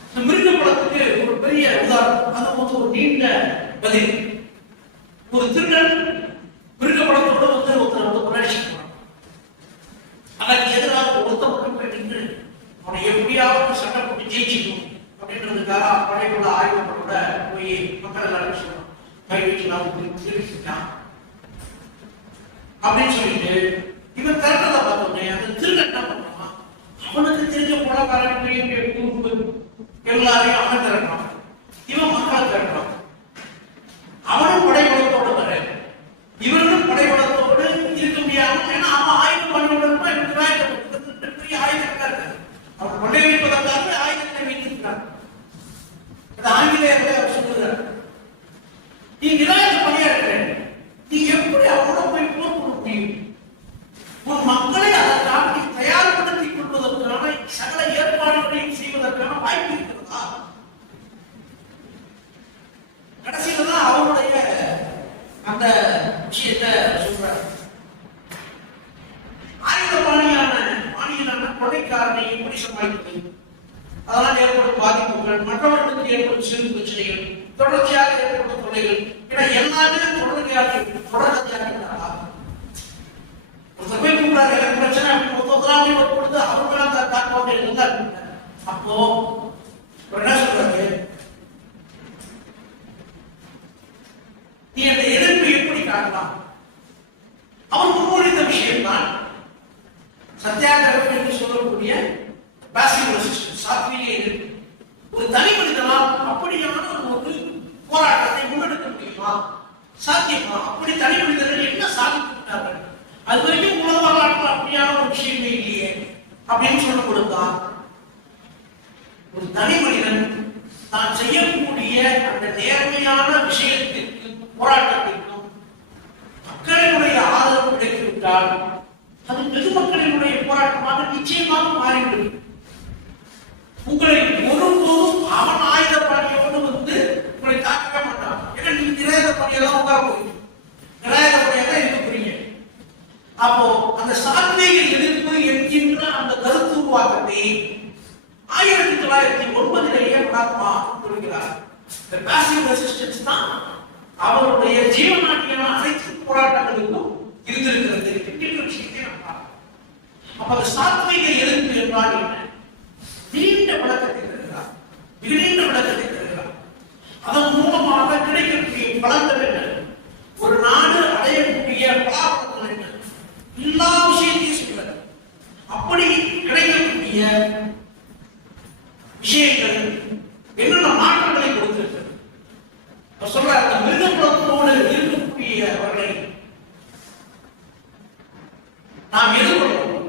இந்த மிருக படத்துக்கு ஒரு பெரிய உதாரணம், அது வந்து ஒரு நீண்ட பதில். ஒரு திருடன் மிருக படத்தோட ஒருத்தர் முன்னாடி அதற்கு எதிராக ஒருத்தர் மட்டும் போய் நின்று அவனை எப்படியாவது சண்டை போட்டு ஜெயிச்சிக்கணும் அப்படின்றதுக்காக படைக்குள்ள ஆயுதங்களோட போய் மக்கள் எல்லாரும் சொல்லணும், கை வீட்டில் திருட்டான் அப்படின்னு சொல்லிட்டு இவன் திறக்கிறத பார்த்தோன்னே அந்த திருடன் என்ன பண்ணுவான், அவனுக்கு தெரிஞ்ச போலக்காரன் எல்லாரையும் அவன் திறக்கிறான், இவன் மக்களை திறக்கிறான். அவனும் படைபலத்தோடு வர, இவனும் படைபலத்தோடு இருக்க முடியாது. ஏன்னா அவன் ஆயுதம் பண்ணுவதற்கு பெரிய ஆயுதம் இருக்கு, அவன் கொண்டை வைப்பதற்காக ஆயுதத்தை வைத்திருக்கிறான். ஆங்கிலேயர்களை அவர் சொல்லுகிறார், நீ நிராயுத பணியா இருக்கிறேன், நீ எப்படி அவனோட போய் போர் பண்ண முடியும்? உன் மக்களை அதற்காக தயார்படுத்திக் கொள்வதற்கான சகல ஏற்பாடுகளையும் செய்வதற்கான வாய்ப்பு இருக்கிறதா? கடைசியில தான் அவருடைய அந்த விஷயத்தை சொல்றார். ஆயுதபாணியான கொலைக்காரனை எப்படி சமாளிப்பது, அதனால் ஏற்படும் பாதிப்புகள், மற்றவர்களுக்கு ஏற்படும் சிறு பிரச்சனைகள், தொடர்ச்சியாக ஏற்படும் தொல்லைகள், எல்லாமே தொடர்ச்சியாக சபை கூப்பிடாரு, எனக்கு பிரச்சனை அப்படின்னு பொழுது அவர்களாம் தாக்குவாங்க இருந்தார். அப்போ என்ன சொல்றாரு, நீ அந்த எதிர்ப்பு எப்படி காட்டலாம்? அவர் முன்மொழிந்த விஷயம் தான் சத்தியாகிரகம் என்று சொல்லக்கூடிய பாசிவ் ரெசிஸ்டன்ஸ், சாத்வீக எதிர்ப்பு. ஒரு தனி மனிதனால் அப்படியான ஒரு போராட்டத்தை முன்னெடுக்க முடியுமா? சாத்தியமா? அப்படி தனி மனிதர்கள் என்ன சாதித்துவிட்டார்கள்? அது வரைக்கும் உலக வரலாற்றில் அப்படியான ஒரு விஷயமே இல்லையே அப்படின்னு சொல்ல கொடுத்தார். ஒரு தனி மனிதன் தான் செய்யக்கூடிய அந்த நேர்மையான விஷயத்திற்கு, போராட்டத்திற்கும் மக்களினுடைய ஆதரவு கிடைத்துவிட்டால் அது பொதுமக்களினுடைய போராட்டமாக நிச்சயமாக மாறிவிடும். உங்களை ஒருபோதும் அவன் ஆயுதப்பாடியோடு வந்து உங்களை தாக்கவே மாட்டான். ஏன்னா நீங்க நிராயுத பாடியெல்லாம் உட்கார போறீங்க, நிராயுத பாடியெல்லாம் இருக்க போறீங்க. அப்போ அந்த சாத்வீக எதிர்ப்பு என்கின்ற அந்த கருத்து உருவாக்கத்தை 1909 மகாத்மா கொடுக்கிறார். இந்த பாசிவ் ரெசிஸ்டன்ஸ் தான் அவருடைய ஜீவநாட்டியான அனைத்து போராட்டங்களுக்கும் இருந்திருக்கிறது என்கின்ற விஷயத்தை நாம் பார்க்கிறோம். அப்ப அந்த சாத்வீக எதிர்ப்பு என்றால் என்ன? நீண்ட விளக்கத்தை தருகிறார், மிக நீண்ட விளக்கத்தை தருகிறார். அதன் மூலமாக கிடைக்கக்கூடிய பலன்கள் என்ன, ஒரு நாடு அடையக்கூடிய பலாபலங்கள் என்ன, எல்லா விஷயத்தையும் சொல்றார். அப்படி கிடைக்கக்கூடிய விஷயங்கள் என்னென்ன மாற்றங்களை கொடுத்திருக்கிறது சொல்ற. அந்த மிருகபலத்தோடு இருக்கக்கூடியவர்களை நாம் எதிர்கொள்வோம்.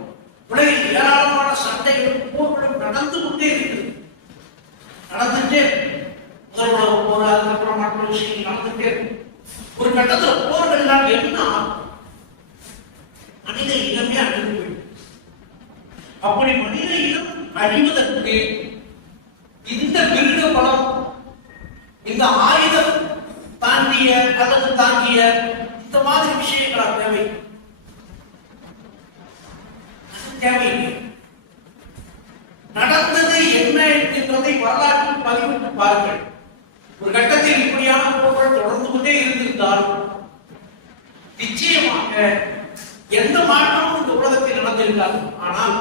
உலகில் ஏராளமான சண்டைகளும் போர்களும் நடந்து கொண்டே இருக்கிறது, நடந்துட்டே முதல் உலக போர், அதுக்கப்புறம் மற்ற விஷயங்கள் நடந்துட்டே இருக்கு. ஒரு கட்டத்தில் போர்கள் எல்லாம் என்ன மனித இனமே அழிந்து போயிடும். அப்படி மனித இனம் அழிவதற்கு இந்த மிருக பலம், இந்த ஆயுதம் தாண்டிய அல்லது தாங்கிய இந்த மாதிரி விஷயங்களா தேவை? தேவையில்லை. நடந்தது என்ன என்பதை வரலாற்றில் பதிவிட்டு பாருங்கள். ஒரு கட்டத்தில் இப்படியான போர்கள் தொடர்ந்து கொண்டே இருந்திருந்தால் நிச்சயமாக எந்த மாற்றமும் இந்த உலகத்தில் நடந்திருக்காது. ஆனால்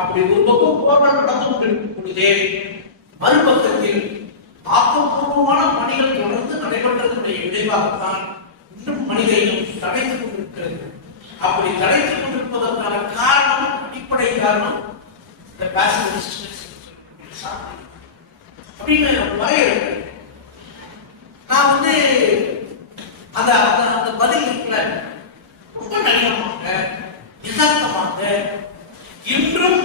அப்படி ஒரு பக்கம் போர்கள் நடந்து கொண்டிருக்கும் பொழுதே மறுபக்கத்தில் ஆக்கப்பூர்வமான பணிகள் தொடர்ந்து நடைபெற்றதனுடைய விளைவாகத்தான் இன்னும் மனித இனம் தடைத்துக் கொண்டிருக்கிறது. அப்படி தடைத்துக் கொண்டிருப்பதற்கான காரணம், அடிப்படை காரணம் இந்த பாசிவ் ரெசிஸ்டன்ஸ் அப்படின்னு வரையறுக்கிறேன். நான் வந்து அந்த அந்த பதில் இருக்குல்ல, ரொம்ப நளினமாக யதார்த்தமாக இன்றும்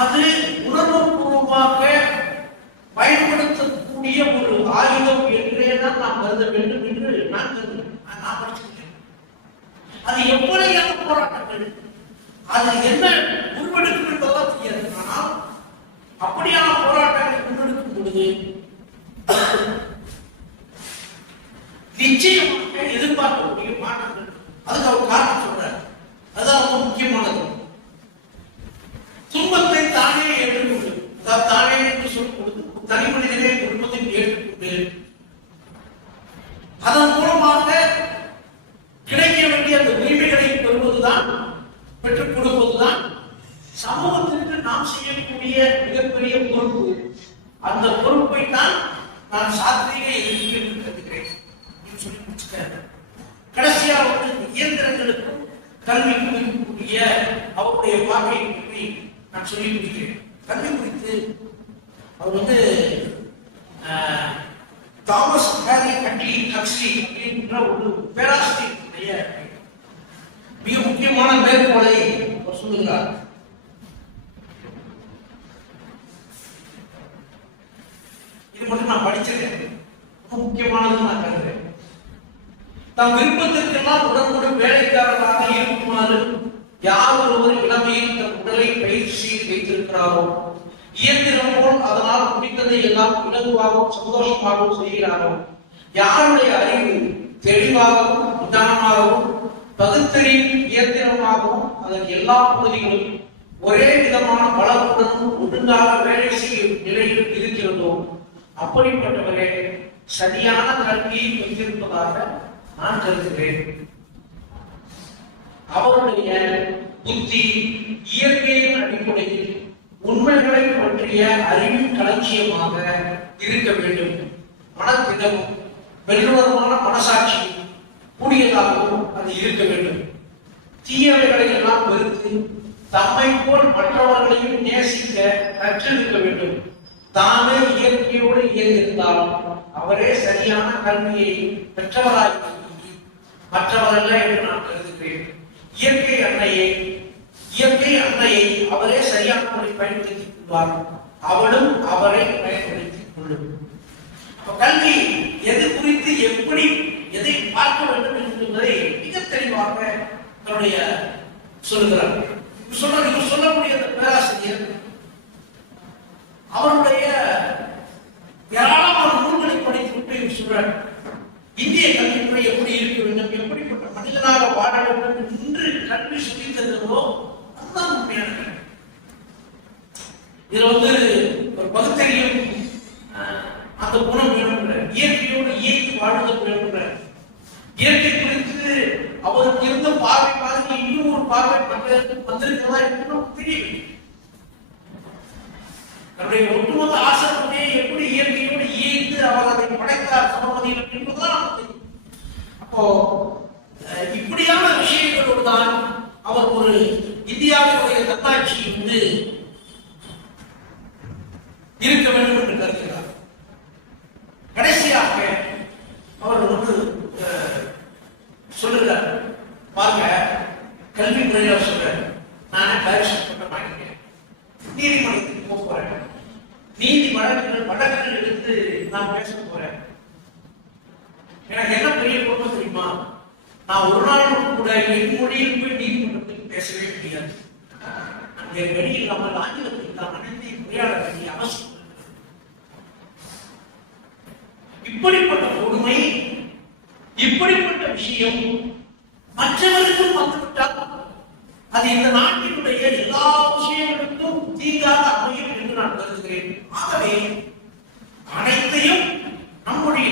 அது உணர்வுபூர்வமாக பயன்படுத்தக்கூடிய ஒரு ஆயுதம் என்றே தான் நாம் கருத வேண்டும் என்று நான் கருதுகிறேன். நான் படிச்சிருக்கேன். அது எவ்வளவு போராட்டங்கள், அது என்ன உருவெடுக்கும் என்பதெல்லாம் தெரியாது. ஆனால் அப்படியான போராட்டங்களை முன்னெடுக்கும் பொழுது நிச்சயமாக எதிர்பார்க்கக்கூடிய மாற்றங்கள், அதுக்கு அவர் காரணம் சொல்றார். அதுதான் ரொம்ப முக்கியமானது. துன்பத்தை தானே ஏற்றுக்கொண்டு, தானே என்று சொல்லும் பொழுது தனி மனிதனே குடும்பத்தை ஏற்றுக்கொண்டு அதன் மூலமாக கிடைக்க வேண்டிய அந்த உரிமைகளை பெறுவதுதான், பெற்றுக் கொடுப்பதுதான் சமூகத்திற்கு நாம் செய்யக்கூடிய மிகப்பெரிய பொறுப்பு. அந்த பொறுப்பை தான் நான் சாத்வீக எதிர்ப்பு என்று கருதுகிறேன். சொல்லி முடிச்சுட்டாரு. கடைசியா இயந்திரங்களுக்கும் கல்விக்கும் இருக்கக்கூடிய அவருடைய பார்வையை பற்றி நான் சொல்லி முடிக்கிறேன். கல்வி குறித்து அவர் தாமஸ் ஹாரி ஹக்ஸ்லி அப்படின்ற ஒரு பேராசிரியருடைய மிக முக்கியமான மேற்கோளை அவர் சொல்லுகிறார். இது மட்டும் நான் படிச்சிருக்கேன், ரொம்ப முக்கியமானது நான் கருதுறேன். தம் விருப்பத்திற்கெல்லாம் உடனுடன் வேலைக்காரராக இருக்குமாறு யார் ஒருவர் இளமையில் தன் உடலை பயிற்சி செய்து வைத்திருக்கிறாரோ, இயந்திரம் போல் அதனால் முடித்ததை எல்லாம் இலகுவாகவும் சந்தோஷமாகவும் செய்கிறாரோ, யாருடைய அறிவு தெளிவாகவும் நிதானமாகவும் பகுத்தறிவு இயந்திரமாகவும் அதன் எல்லா பகுதிகளும் ஒரே விதமான பலத்துடனும் ஒழுங்காக வேலை செய்யும் நிலையில் இருக்கிறதோ, அப்படிப்பட்டவரே சரியான கல்வியை வைத்திருப்பதாக நான் கருதுகிறேன். அவருடைய புத்தி இயற்கையின் அடிப்படையில் உண்மைகளை பற்றிய அறிவின் களஞ்சியமாக இருக்க வேண்டும். மனத்திடமும் வெல்லுவதமான மனசாட்சி கூடியதாகவும் அது இருக்க வேண்டும். தீயவைகளை எல்லாம் வெறுத்து தம்மை போல் மற்றவர்களையும் நேசிக்க கற்றிருக்க வேண்டும். தாமே இயற்கையோடு இயங்கியிருந்தாலும் அவரே சரியான கல்வியை பெற்றவராக மற்றவரல்ல என்று நான் கருதுகிறேன். இயற்கை அன்னையை அவரே சரியான முறை பயன்படுத்திக் கொள்வார், அவளும் அவரை பயன்படுத்திக் கொள்ளும். கல்வி எது குறித்து எப்படி எதை பார்க்க வேண்டும் என்பதை மிக தெளிவாக தன்னுடைய சொல்லுகிறார். சொல்லக்கூடிய அந்த பேராசிரியர் அவருடைய ஏராளமான நூல்களை படித்துவிட்டு சொல்றார், இந்திய கல்விமுறை எப்படி இருக்க வேண்டும், எப்படிப்பட்ட மனிதனாக வாழ வேண்டும் என்று கல்வி சொல்லி தந்ததோ அதுதான் உண்மையான கல்வி. இதுல ஒரு பகுத்தறியும் அந்த குணம் வேணும்ன்ற, இயற்கையோடு இயக்கி வாழ்வதற்கு வேணும்ன்ற, இயற்கை குறித்து அவருக்கு இருந்த பார்வை மாதிரி இன்னும் ஒரு பார்வை வந்திருக்கிறதா இன்னும் தெரியவில்லை. தன்னுடைய ஒட்டுமொத்த ஆசிரமே எப்படி இயற்கையோடு இயந்து அவர் அதை படைத்தார் சமமதியில் என்பதுதான் நமக்கு தெரியும். அப்போ இப்படியான விஷயங்களோடு தான் அவர் ஒரு இந்தியாவுடைய தன்னாட்சி இருக்க வேண்டும் என்று கருதுகிறார். கடைசியாக அவர் சொல்லுகிறார், பாருங்க கல்வி முறையில் சொல்றார், நானே டைரக்ஷன் பண்ண மாட்டேன், நீதிமன்றத்துக்கு போக போறேன், நீதி வழக்குகள் எடுத்து நான் பேச போறேன். எனக்கு என்ன பெரிய பொறுமை தெரியுமா, நான் ஒரு நாள் கூட என் மொழியில் போய் நீதிமன்றத்துக்கு பேசவே முடியாது. அந்த வெளியில் நம்ம ஆங்கிலத்தில் தான் அனைத்து உரையாட வேண்டிய அவசியம். இப்படிப்பட்ட கொடுமை, இப்படிப்பட்ட விஷயம் மற்றவர்களுக்கும் வந்துவிட்டால் அது இந்த நாட்டினுடைய எல்லா விஷயங்களுக்கும் தீங்காக அமையும் என்று நான் கருதுகிறேன். ஆகவே அனைத்தையும் நம்முடைய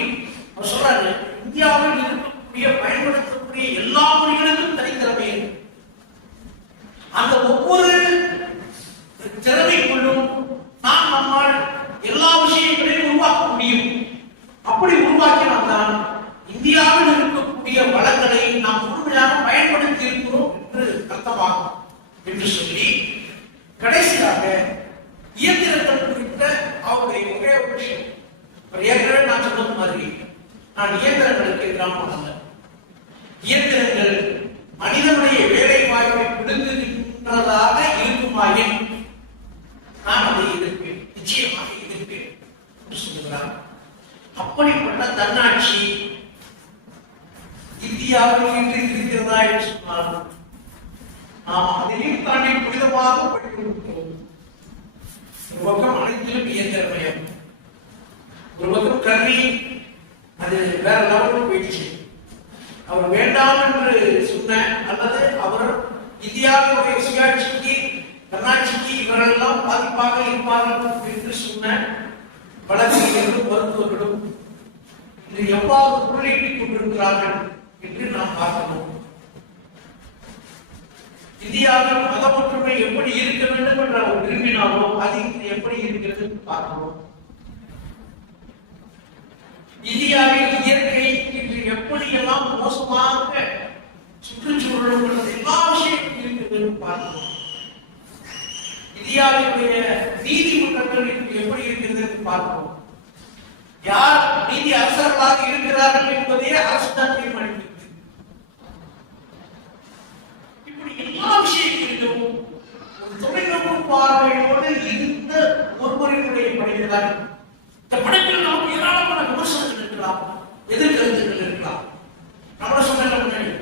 அவர் சொல்றாரு, இந்தியாவில் இருக்கக்கூடிய பயன்படுத்தக்கூடிய எல்லா மொழிகளுக்கும் தனித்திறமை, அந்த ஒவ்வொரு திறமைக்குள்ளும் நாம் நம்மால் எல்லா விஷயங்களையும் உருவாக்க முடியும். அப்படி உருவாக்கினால்தான் இந்தியாவில் இருக்கக்கூடிய வளங்களை நாம் முழுமையாக பயன்படுத்தி இருக்கிறோம் என்று அர்த்தமாகும் என்று சொல்லி, கடைசியாக இயந்திரங்கள் குறித்த அவருடைய ஒரே ஒரு விஷயம், ஏற்கனவே நான் சொன்னது மாதிரி நான் இயந்திரங்களுக்கு எதிரான அல்ல. இயந்திரங்கள் மனிதனுடைய வேலை வாய்ப்பை விடுகின்றதாக இருக்குமாயின் நான் அதை எதிர்ப்பேன், நிச்சயமாக எதிர்ப்பேன் என்று சொல்லுகிறார். அப்படிப்பட்ட தன்னாட்சி இந்தியாவில் இருக்கிறதா என்று சொன்னால் நாம் அதையும் தாண்டி புனிதமாக படிக்கிறோம். ஒரு பக்கம் அனைத்திலும் இயந்திரமயம், ஒரு பக்கம் கல்வி அது வேற லெவலுக்கு போயிடுச்சு. அவர் வேண்டாம் என்று சொன்ன அல்லது அவர் இந்தியாவுடைய சுயாட்சிக்கு தன்னாட்சிக்கு இவரெல்லாம் பாதிப்பாக இருப்பார்கள் என்று சொன்ன வழக்கறிஞர்களும் மருத்துவர்களும் இன்று எவ்வாறு பொருளீட்டிக் கொண்டிருக்கிறார்கள் என்று நாம் பார்க்கணும். இந்தியாவில் மத ஒற்றுமை எப்படி இருக்க வேண்டும் என்று அவர் விரும்பினாரோ அது எப்படி இருக்கிறது பார்க்கிறோம். இந்தியாவில் இயற்கை இன்று எப்படியெல்லாம் மோசமாக சுற்றுச்சூழல் எல்லா விஷயமும் இருக்கிறது பார்க்கிறோம். இந்தியாவுடைய நீதிமன்றங்கள் எப்படி இருக்கிறது என்று பார்க்கிறோம். யார் நீதி அரசர்களாக இருக்கிறார்கள் என்பதே அரசு தான் தீர்மானிக்கிறது. இப்படி எல்லா விஷயங்களிலும் ஒரு தொலைநோக்கு பார்வையோடு இந்த ஒருவரினுடைய படைப்புதான். இந்த படைப்பில் நமக்கு ஏராளமான விமர்சனங்கள் இருக்கலாம், எதிர்கருத்துகள் இருக்கலாம். நம்மள சொன்ன முன்னாடி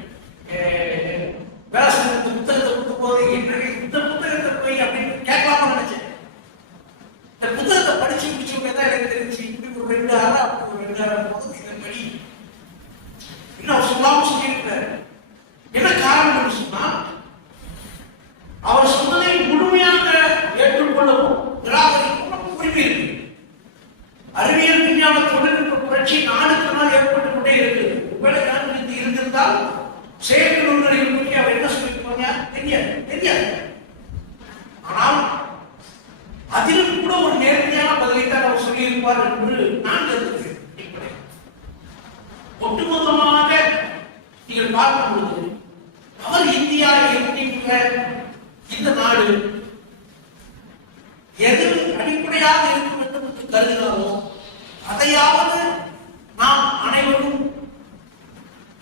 வேளாண் புத்தகத்தை கொடுத்த போது இந்த புத்தகத்தை போய் அப்படின்னு கேட்கலாமா நினைச்சேன். இந்த புத்தகத்தை படிச்சு முடிச்சவங்க தான் எனக்கு தெரிஞ்சு இப்படி ஒரு 2 ஆறு அப்படி ஒரு 2 ஆறு போது இதன் படி இன்னும் சொல்லாம சொல்லியிருக்கிறார். என்ன காரணம் சொன்னா அவர் சொன்னதை முழுமையாக ஏற்றுக்கொள்ளவும் நிராகரிக்கவும் உரிமை இருக்கு. அறிவியல் விஞ்ஞான தொழில்நுட்ப புரட்சி நாளுக்கு நாள் ஏற்பட்டு கொண்டே இருக்கு. ஒருவேளை நான் இருந்திருந்தால் செயற்கை நுண்ணறிவு பற்றி அவர் என்ன சொல்லியிருப்பாங்க தெரியாது. ஆனால் அதிலும் கூட ஒரு நேர்மையான பதிலைத்தான் அவர் சொல்லியிருப்பார் என்று நான் கருதுகிறேன். ஒட்டுமொத்தமாக நீங்கள் பார்க்கும் பொழுது அவர் இந்தியா என்கின்ற இந்த நாடு எது அடிப்படையாக இருக்கும் என்று கருதினாரோ அதையாவது நாம் அனைவரும்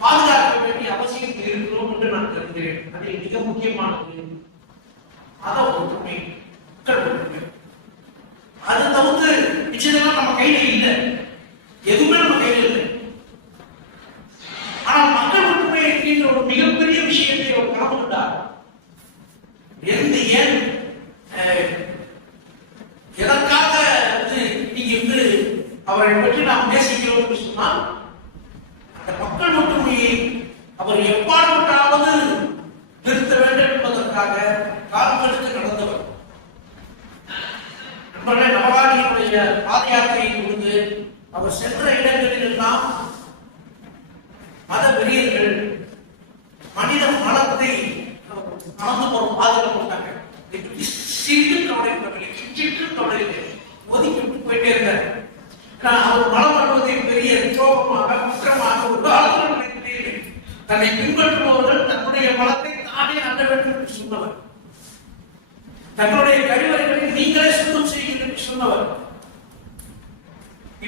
பாதுகாக்க வேண்டிய அவசியம் இருக்கிறோம் என்று நான் கருதுகிறேன். அதில் மிக முக்கியமானது மத ஒற்றுமை, மக்கள் ஒற்றுமை. அது தவிர்த்து நிச்சயமா நம்ம கையில இல்லை, எதுவுமே நம்ம கையில இல்லை. ஆனால் மக்கள் ஒற்றுமை என்கின்ற ஒரு மிகப்பெரிய விஷயத்தை அவர் கனவு கொண்டார். ஏன் எதற்காக நீங்க அவரை பற்றி நாம் நேசிக்கிறோம் என்று சொன்னால் அந்த மக்கள் ஒற்றுமையை அவர் எப்பாடுபட்டாவது நிறுத்த வேண்டும் என்பதற்காக காலங்களுக்கு நடந்தவர். நண்பர்களே, நவராணியினுடைய பாத யாத்திரையின் பொழுது அவர் சென்ற இடங்களில் எல்லாம் மத வெறியர்கள் மனித மனத்தை நடந்து போற பாதையில போட்டாங்க. சிறு கவலைப்படவில்லை, கிஞ்சிட்டு கவலையில்லை, ஒதுக்கிட்டு போயிட்டே இருந்தார். அவர் மனம் பண்ணுவதை பெரிய கோபமாக குற்றமாக ஒரு காலத்தில் நினைக்கிறேன். தன்னை பின்பற்றுபவர்கள் தன்னுடைய மனத்தை தானே அண்ட வேண்டும் என்று சொன்னவர். தங்களுடைய கழிவறைகளை நீங்களே சுத்தம் செய்யுங்கள் என்று சொன்னவர்.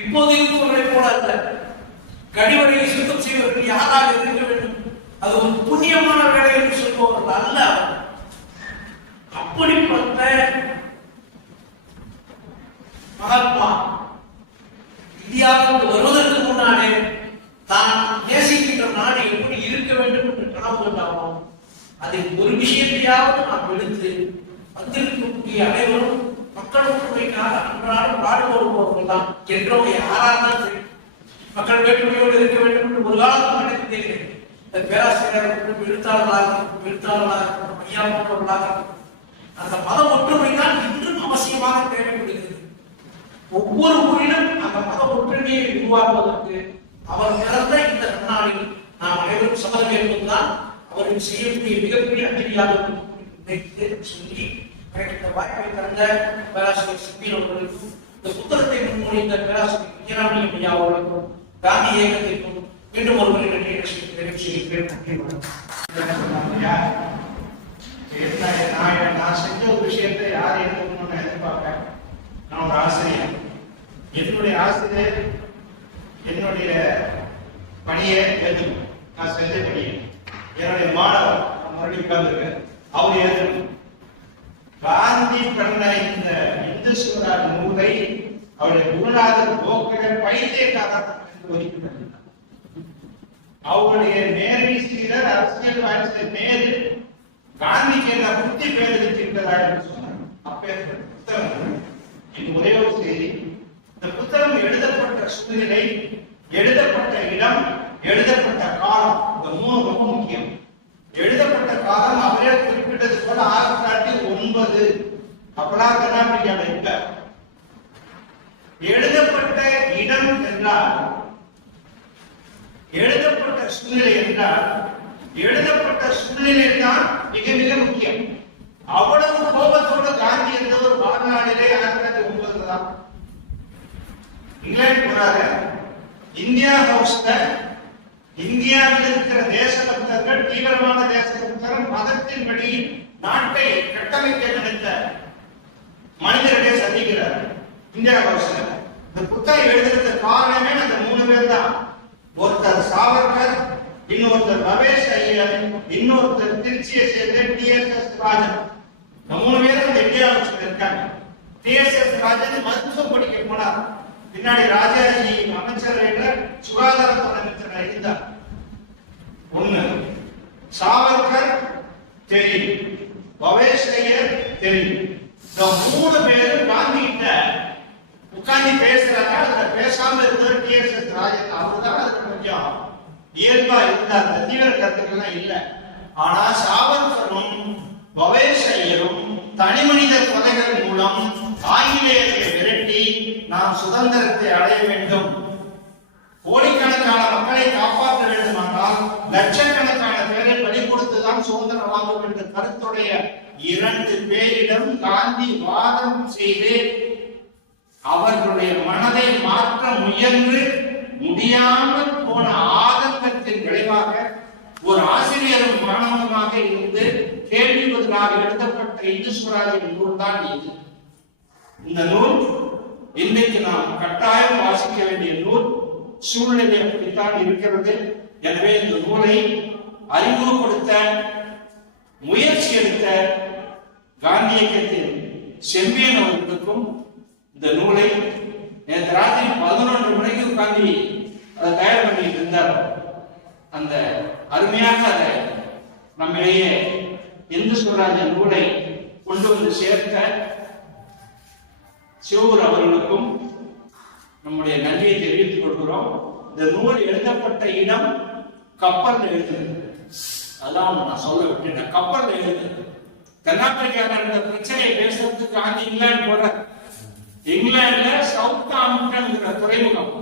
இப்போது இருப்பவர்களை போல அல்ல. கழிவறையை சுத்தம் செய்வதற்கு யாராக இருக்க வேண்டும், அது ஒரு புண்ணியமான வேலை என்று சொல்பவர்கள் அல்ல. அப்படிப்பட்ட மகாத்மா இந்தியாவுக்கு வருவதற்கு முன்னாலே தான் நேசிக்கின்ற நாடு எப்படி இருக்க வேண்டும் என்று கனவு கொண்டாமோ அதில் ஒரு விஷயத்தையாவது நாம் எடுத்து வந்திருக்கக்கூடிய அனைவரும் மக்கள் ஒற்றுமைக்காக அன்றாடம் பாடுபடுபவர்கள் தான் என்றோம். யாரால்தான் சரி மக்கள் வேற்றுமையோடு இருக்க வேண்டும் என்று ஒரு காலத்தில் நினைத்தேன். பேராசிரியர் எழுத்தாளர்களாக ஐயா போன்றவர்களாக அந்த மத ஒற்றுமை தான் இன்றும் அவசியமாக தேவைப்படுகிறது. ஒவ்வொரு ஊரிலும் அந்த மத ஒற்றுமையை உருவாக்குவதற்கு அவர் பிறந்த இந்த நன்னாளில் நாம் அனைவரும் சமதம் என்பதுதான் அவர்கள் செய்யக்கூடிய மிகப்பெரிய அஞ்சலியாக சொல்லி இந்த வாய்ப்பை தந்த பேராசிரியர் சிப்பில் அவர்களுக்கும் இந்த புத்தகத்தை முன்மொழிந்த பேராசிரியர் விஜயராமணி ஐயா அவர்களுக்கும் காந்தி இயக்கத்திற்கும் மீண்டும் ஒரு முறை நிறைவு செய்கிறேன். நான் செஞ்ச ஒரு விஷயத்தை யார் எடுக்கணும்னு எதிர்பார்ப்பேன். நான் ஒரு ஆசிரியர், என்னுடைய ஆசிரியர் என்னுடைய பணியை ஏற்றுக்கணும். நான் செஞ்ச பணியை என்னுடைய மாணவர் மறுபடியும் உட்கார்ந்துருக்கேன், அவர் ஏற்றுக்கணும். காந்தி பண்ண இந்த இந்து சுவரார் நூலை அவருடைய குருநாதர் கோகலே பைத்தியக்காரர் ஒதுக்கி அவருடைய நேரடி சீடர் அரசியல்வாதி நேரு காந்திக்கு என்ன புத்தி பேதலிக்கின்றதா என்று சொன்னார். அப்பேற்பட்ட புத்தகம். இது ஒரே ஒரு செய்தி. இந்த புத்தகம் எழுதப்பட்ட சூழ்நிலை, எழுதப்பட்ட இடம், எழுதப்பட்ட காலம், இந்த மூணு ரொம்ப முக்கியம். எழுதப்பட்ட காலம் அவரே குறிப்பிட்டது போல 1909. அப்பெல்லாம் தென்னாப்பிரிக்காவில் இல்ல. எழுதப்பட்ட இடம் என்றால், எழுதப்பட்ட சூழ்நிலை என்றால், எழுதப்பட்ட சூழ்நிலை தான் மிக மிக முக்கியம். அவ்வளவு கோபத்தோடு காந்தி என்பவர் வாழ்நாளிலே 1909 தான் இங்கிலாந்து போறாரு. இந்தியா ஹவுஸ்ல இந்தியாவில் இருக்கிற தேசபக்தர்கள், தீவிரமான தேசபக்தர்கள், மதத்தின் வழி நாட்டை கட்டமைக்க நினைத்த மனிதர்களை சந்திக்கிறார் இந்தியா ஹவுஸ்ல. இந்த புத்தகம் எழுதுறது காரணமே அந்த 3 பேர் தான். ஒருத்தர் சாவர்கர், இன்னொருத்தர் ரமேஷ் ஐயர், இன்னொருத்தர் திருச்சியை சேர்ந்த TSS ராஜன். இந்த 3 பேரும் இந்த இந்தியா ஹவுஸ்ல இருக்காங்க. TSS ராஜன் மருத்துவம் படிக்க போனார். பின்னாடி ராஜாஜி அமைச்சரவையில சுகாதாரத்துறை அமைச்சராக இருந்தார். ஒண்ணு சாவர்கர் தெரியும், பவேஷ் ஐயர் தெரியும். இந்த 3 பேரும் காந்தி கிட்ட உட்கார்ந்து பேசுறாங்க. அதுல பேசாம இருந்தவர் TSS ராஜன். அவர்தான் அதுக்கு கொஞ்சம் இயல்பா இருந்தார். அந்த தீவிர கருத்துக்கள்லாம் இல்ல. ஆனா சாவர்கரும் பவேஷ் ஐயரும் தனி மனித கொலைகள் மூலம் ஆங்கிலேயர்களை விரட்டி நாம் சுதந்திரத்தை அடைய வேண்டும், கோடிக்கணக்கான மக்களை காப்பாற்ற வேண்டுமானால் லட்சக்கணக்கான பேரை பலி கொடுத்துதான் சுதந்திரம் வாங்கும் என்ற கருத்துடைய 2 பேரிடம் காந்தி வாதம் செய்து அவர்களுடைய மனதை மாற்ற முயன்று முடியாமல் போன ஆதங்கத்தின் விளைவாக ஒரு ஆசிரியரும் மாணவனுமாக இருந்து கேள்வி பதிலாக எழுதப்பட்ட இந்து சுவராஜின் நூல் தான் இது. இந்த நூல் இன்றைக்கு நாம் கட்டாயம் வாசிக்க வேண்டிய நூல். சூழ்நிலை அப்படித்தான் இருக்கிறது. எனவே இந்த நூலை அறிமுகப்படுத்த முயற்சி எடுத்த காந்தி இயக்கத்தின் செம்பியன் அவர்களுக்கும் இந்த நூலை நேற்று ராத்திரி 11 மணிக்கு உட்கார்ந்து அதை தயார் பண்ணிட்டு இருந்தார். அந்த அருமையாக அதை நம்மிடையே இந்து சுவராஜ நூலை கொண்டு வந்து சேர்த்த சிவூர் அவர்களுக்கும் நம்முடைய நன்றியை தெரிவித்துக் கொள்கிறோம். இந்த நூல் எழுதப்பட்ட இடம் கப்பல் எழுதுது. அதான் நான் சொல்ல விட்டேன். கப்பல் எழுதுது. தென்னாப்பிரிக்காவில் நடந்த பிரச்சனையை பேசுறதுக்கு காந்தி இங்கிலாந்து போற. இங்கிலாந்துல சவுத் ஆம்ப்டன்ங்கிற துறைமுகம்,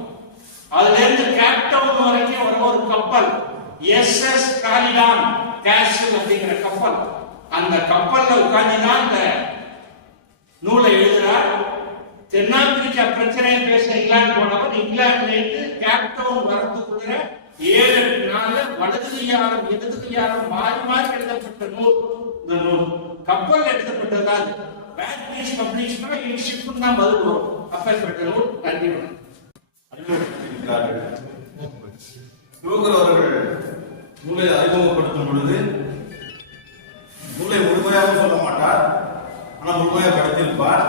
அதுல இருந்து கேப்டவுன் வரைக்கும் ஒரு கப்பல் SS காலிடான் கேசல் அப்படிங்கிற கப்பல். அந்த கப்பல்ல உட்கார்ந்துதான் இந்த நூலை எழுதுறார். தென்னாப்பிரிக்கா பிரச்சனையை பேச இங்கிலாந்து போனவர் இங்கிலாந்துல இருந்து கேப்டவுன் வரதுக்குள்ள 7-8 நாள்ல வலது கையாலும் இடது கையாலும் மாறி மாறி எழுதப்பட்ட நூல் இந்த நூல். கப்பல் எழுதப்பட்டதால் பேட்ரிஸ் பப்ளிஷ்னா ஷிப் தான் பதில் வரும். அப்பேற்பட்ட நூல். நன்றி. யோகர் அவர்கள் நூலை அறிமுகப்படுத்தும் பொழுது நூலை முழுமையாக சொல்ல மாட்டார், ஆனால் முழுமையாக படித்திருப்பார்.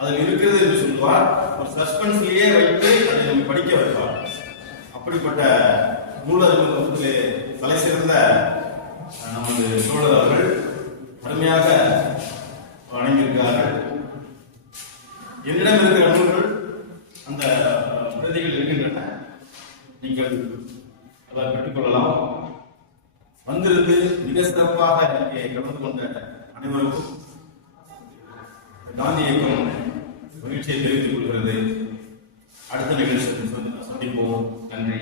அதில் இருக்கிறது என்று சொல்லுவார். ஒரு சஸ்பென்ஸ்லேயே வைத்து அதை நம்ம படிக்க வைப்பார். அப்படிப்பட்ட நூல் அறிமுகத்திலே தலை சிறந்த நமது தோழர் அவர்கள் அருமையாக வழங்கியிருக்கிறார்கள். என்னிடம் இருக்கிற நூல்கள் அந்த பிரதிகள் இருக்கின்றன. நீங்கள் அதை பெற்றுக்கொள்ளலாம். வந்திருந்து மிக சிறப்பாக இங்கே கலந்து கொண்ட அனைவருக்கும் காந்தி இயக்கம் மகிழ்ச்சியை தெரிவித்துக் கொள்கிறது. அடுத்த நிகழ்ச்சியை சந்திப்போம். நன்றி.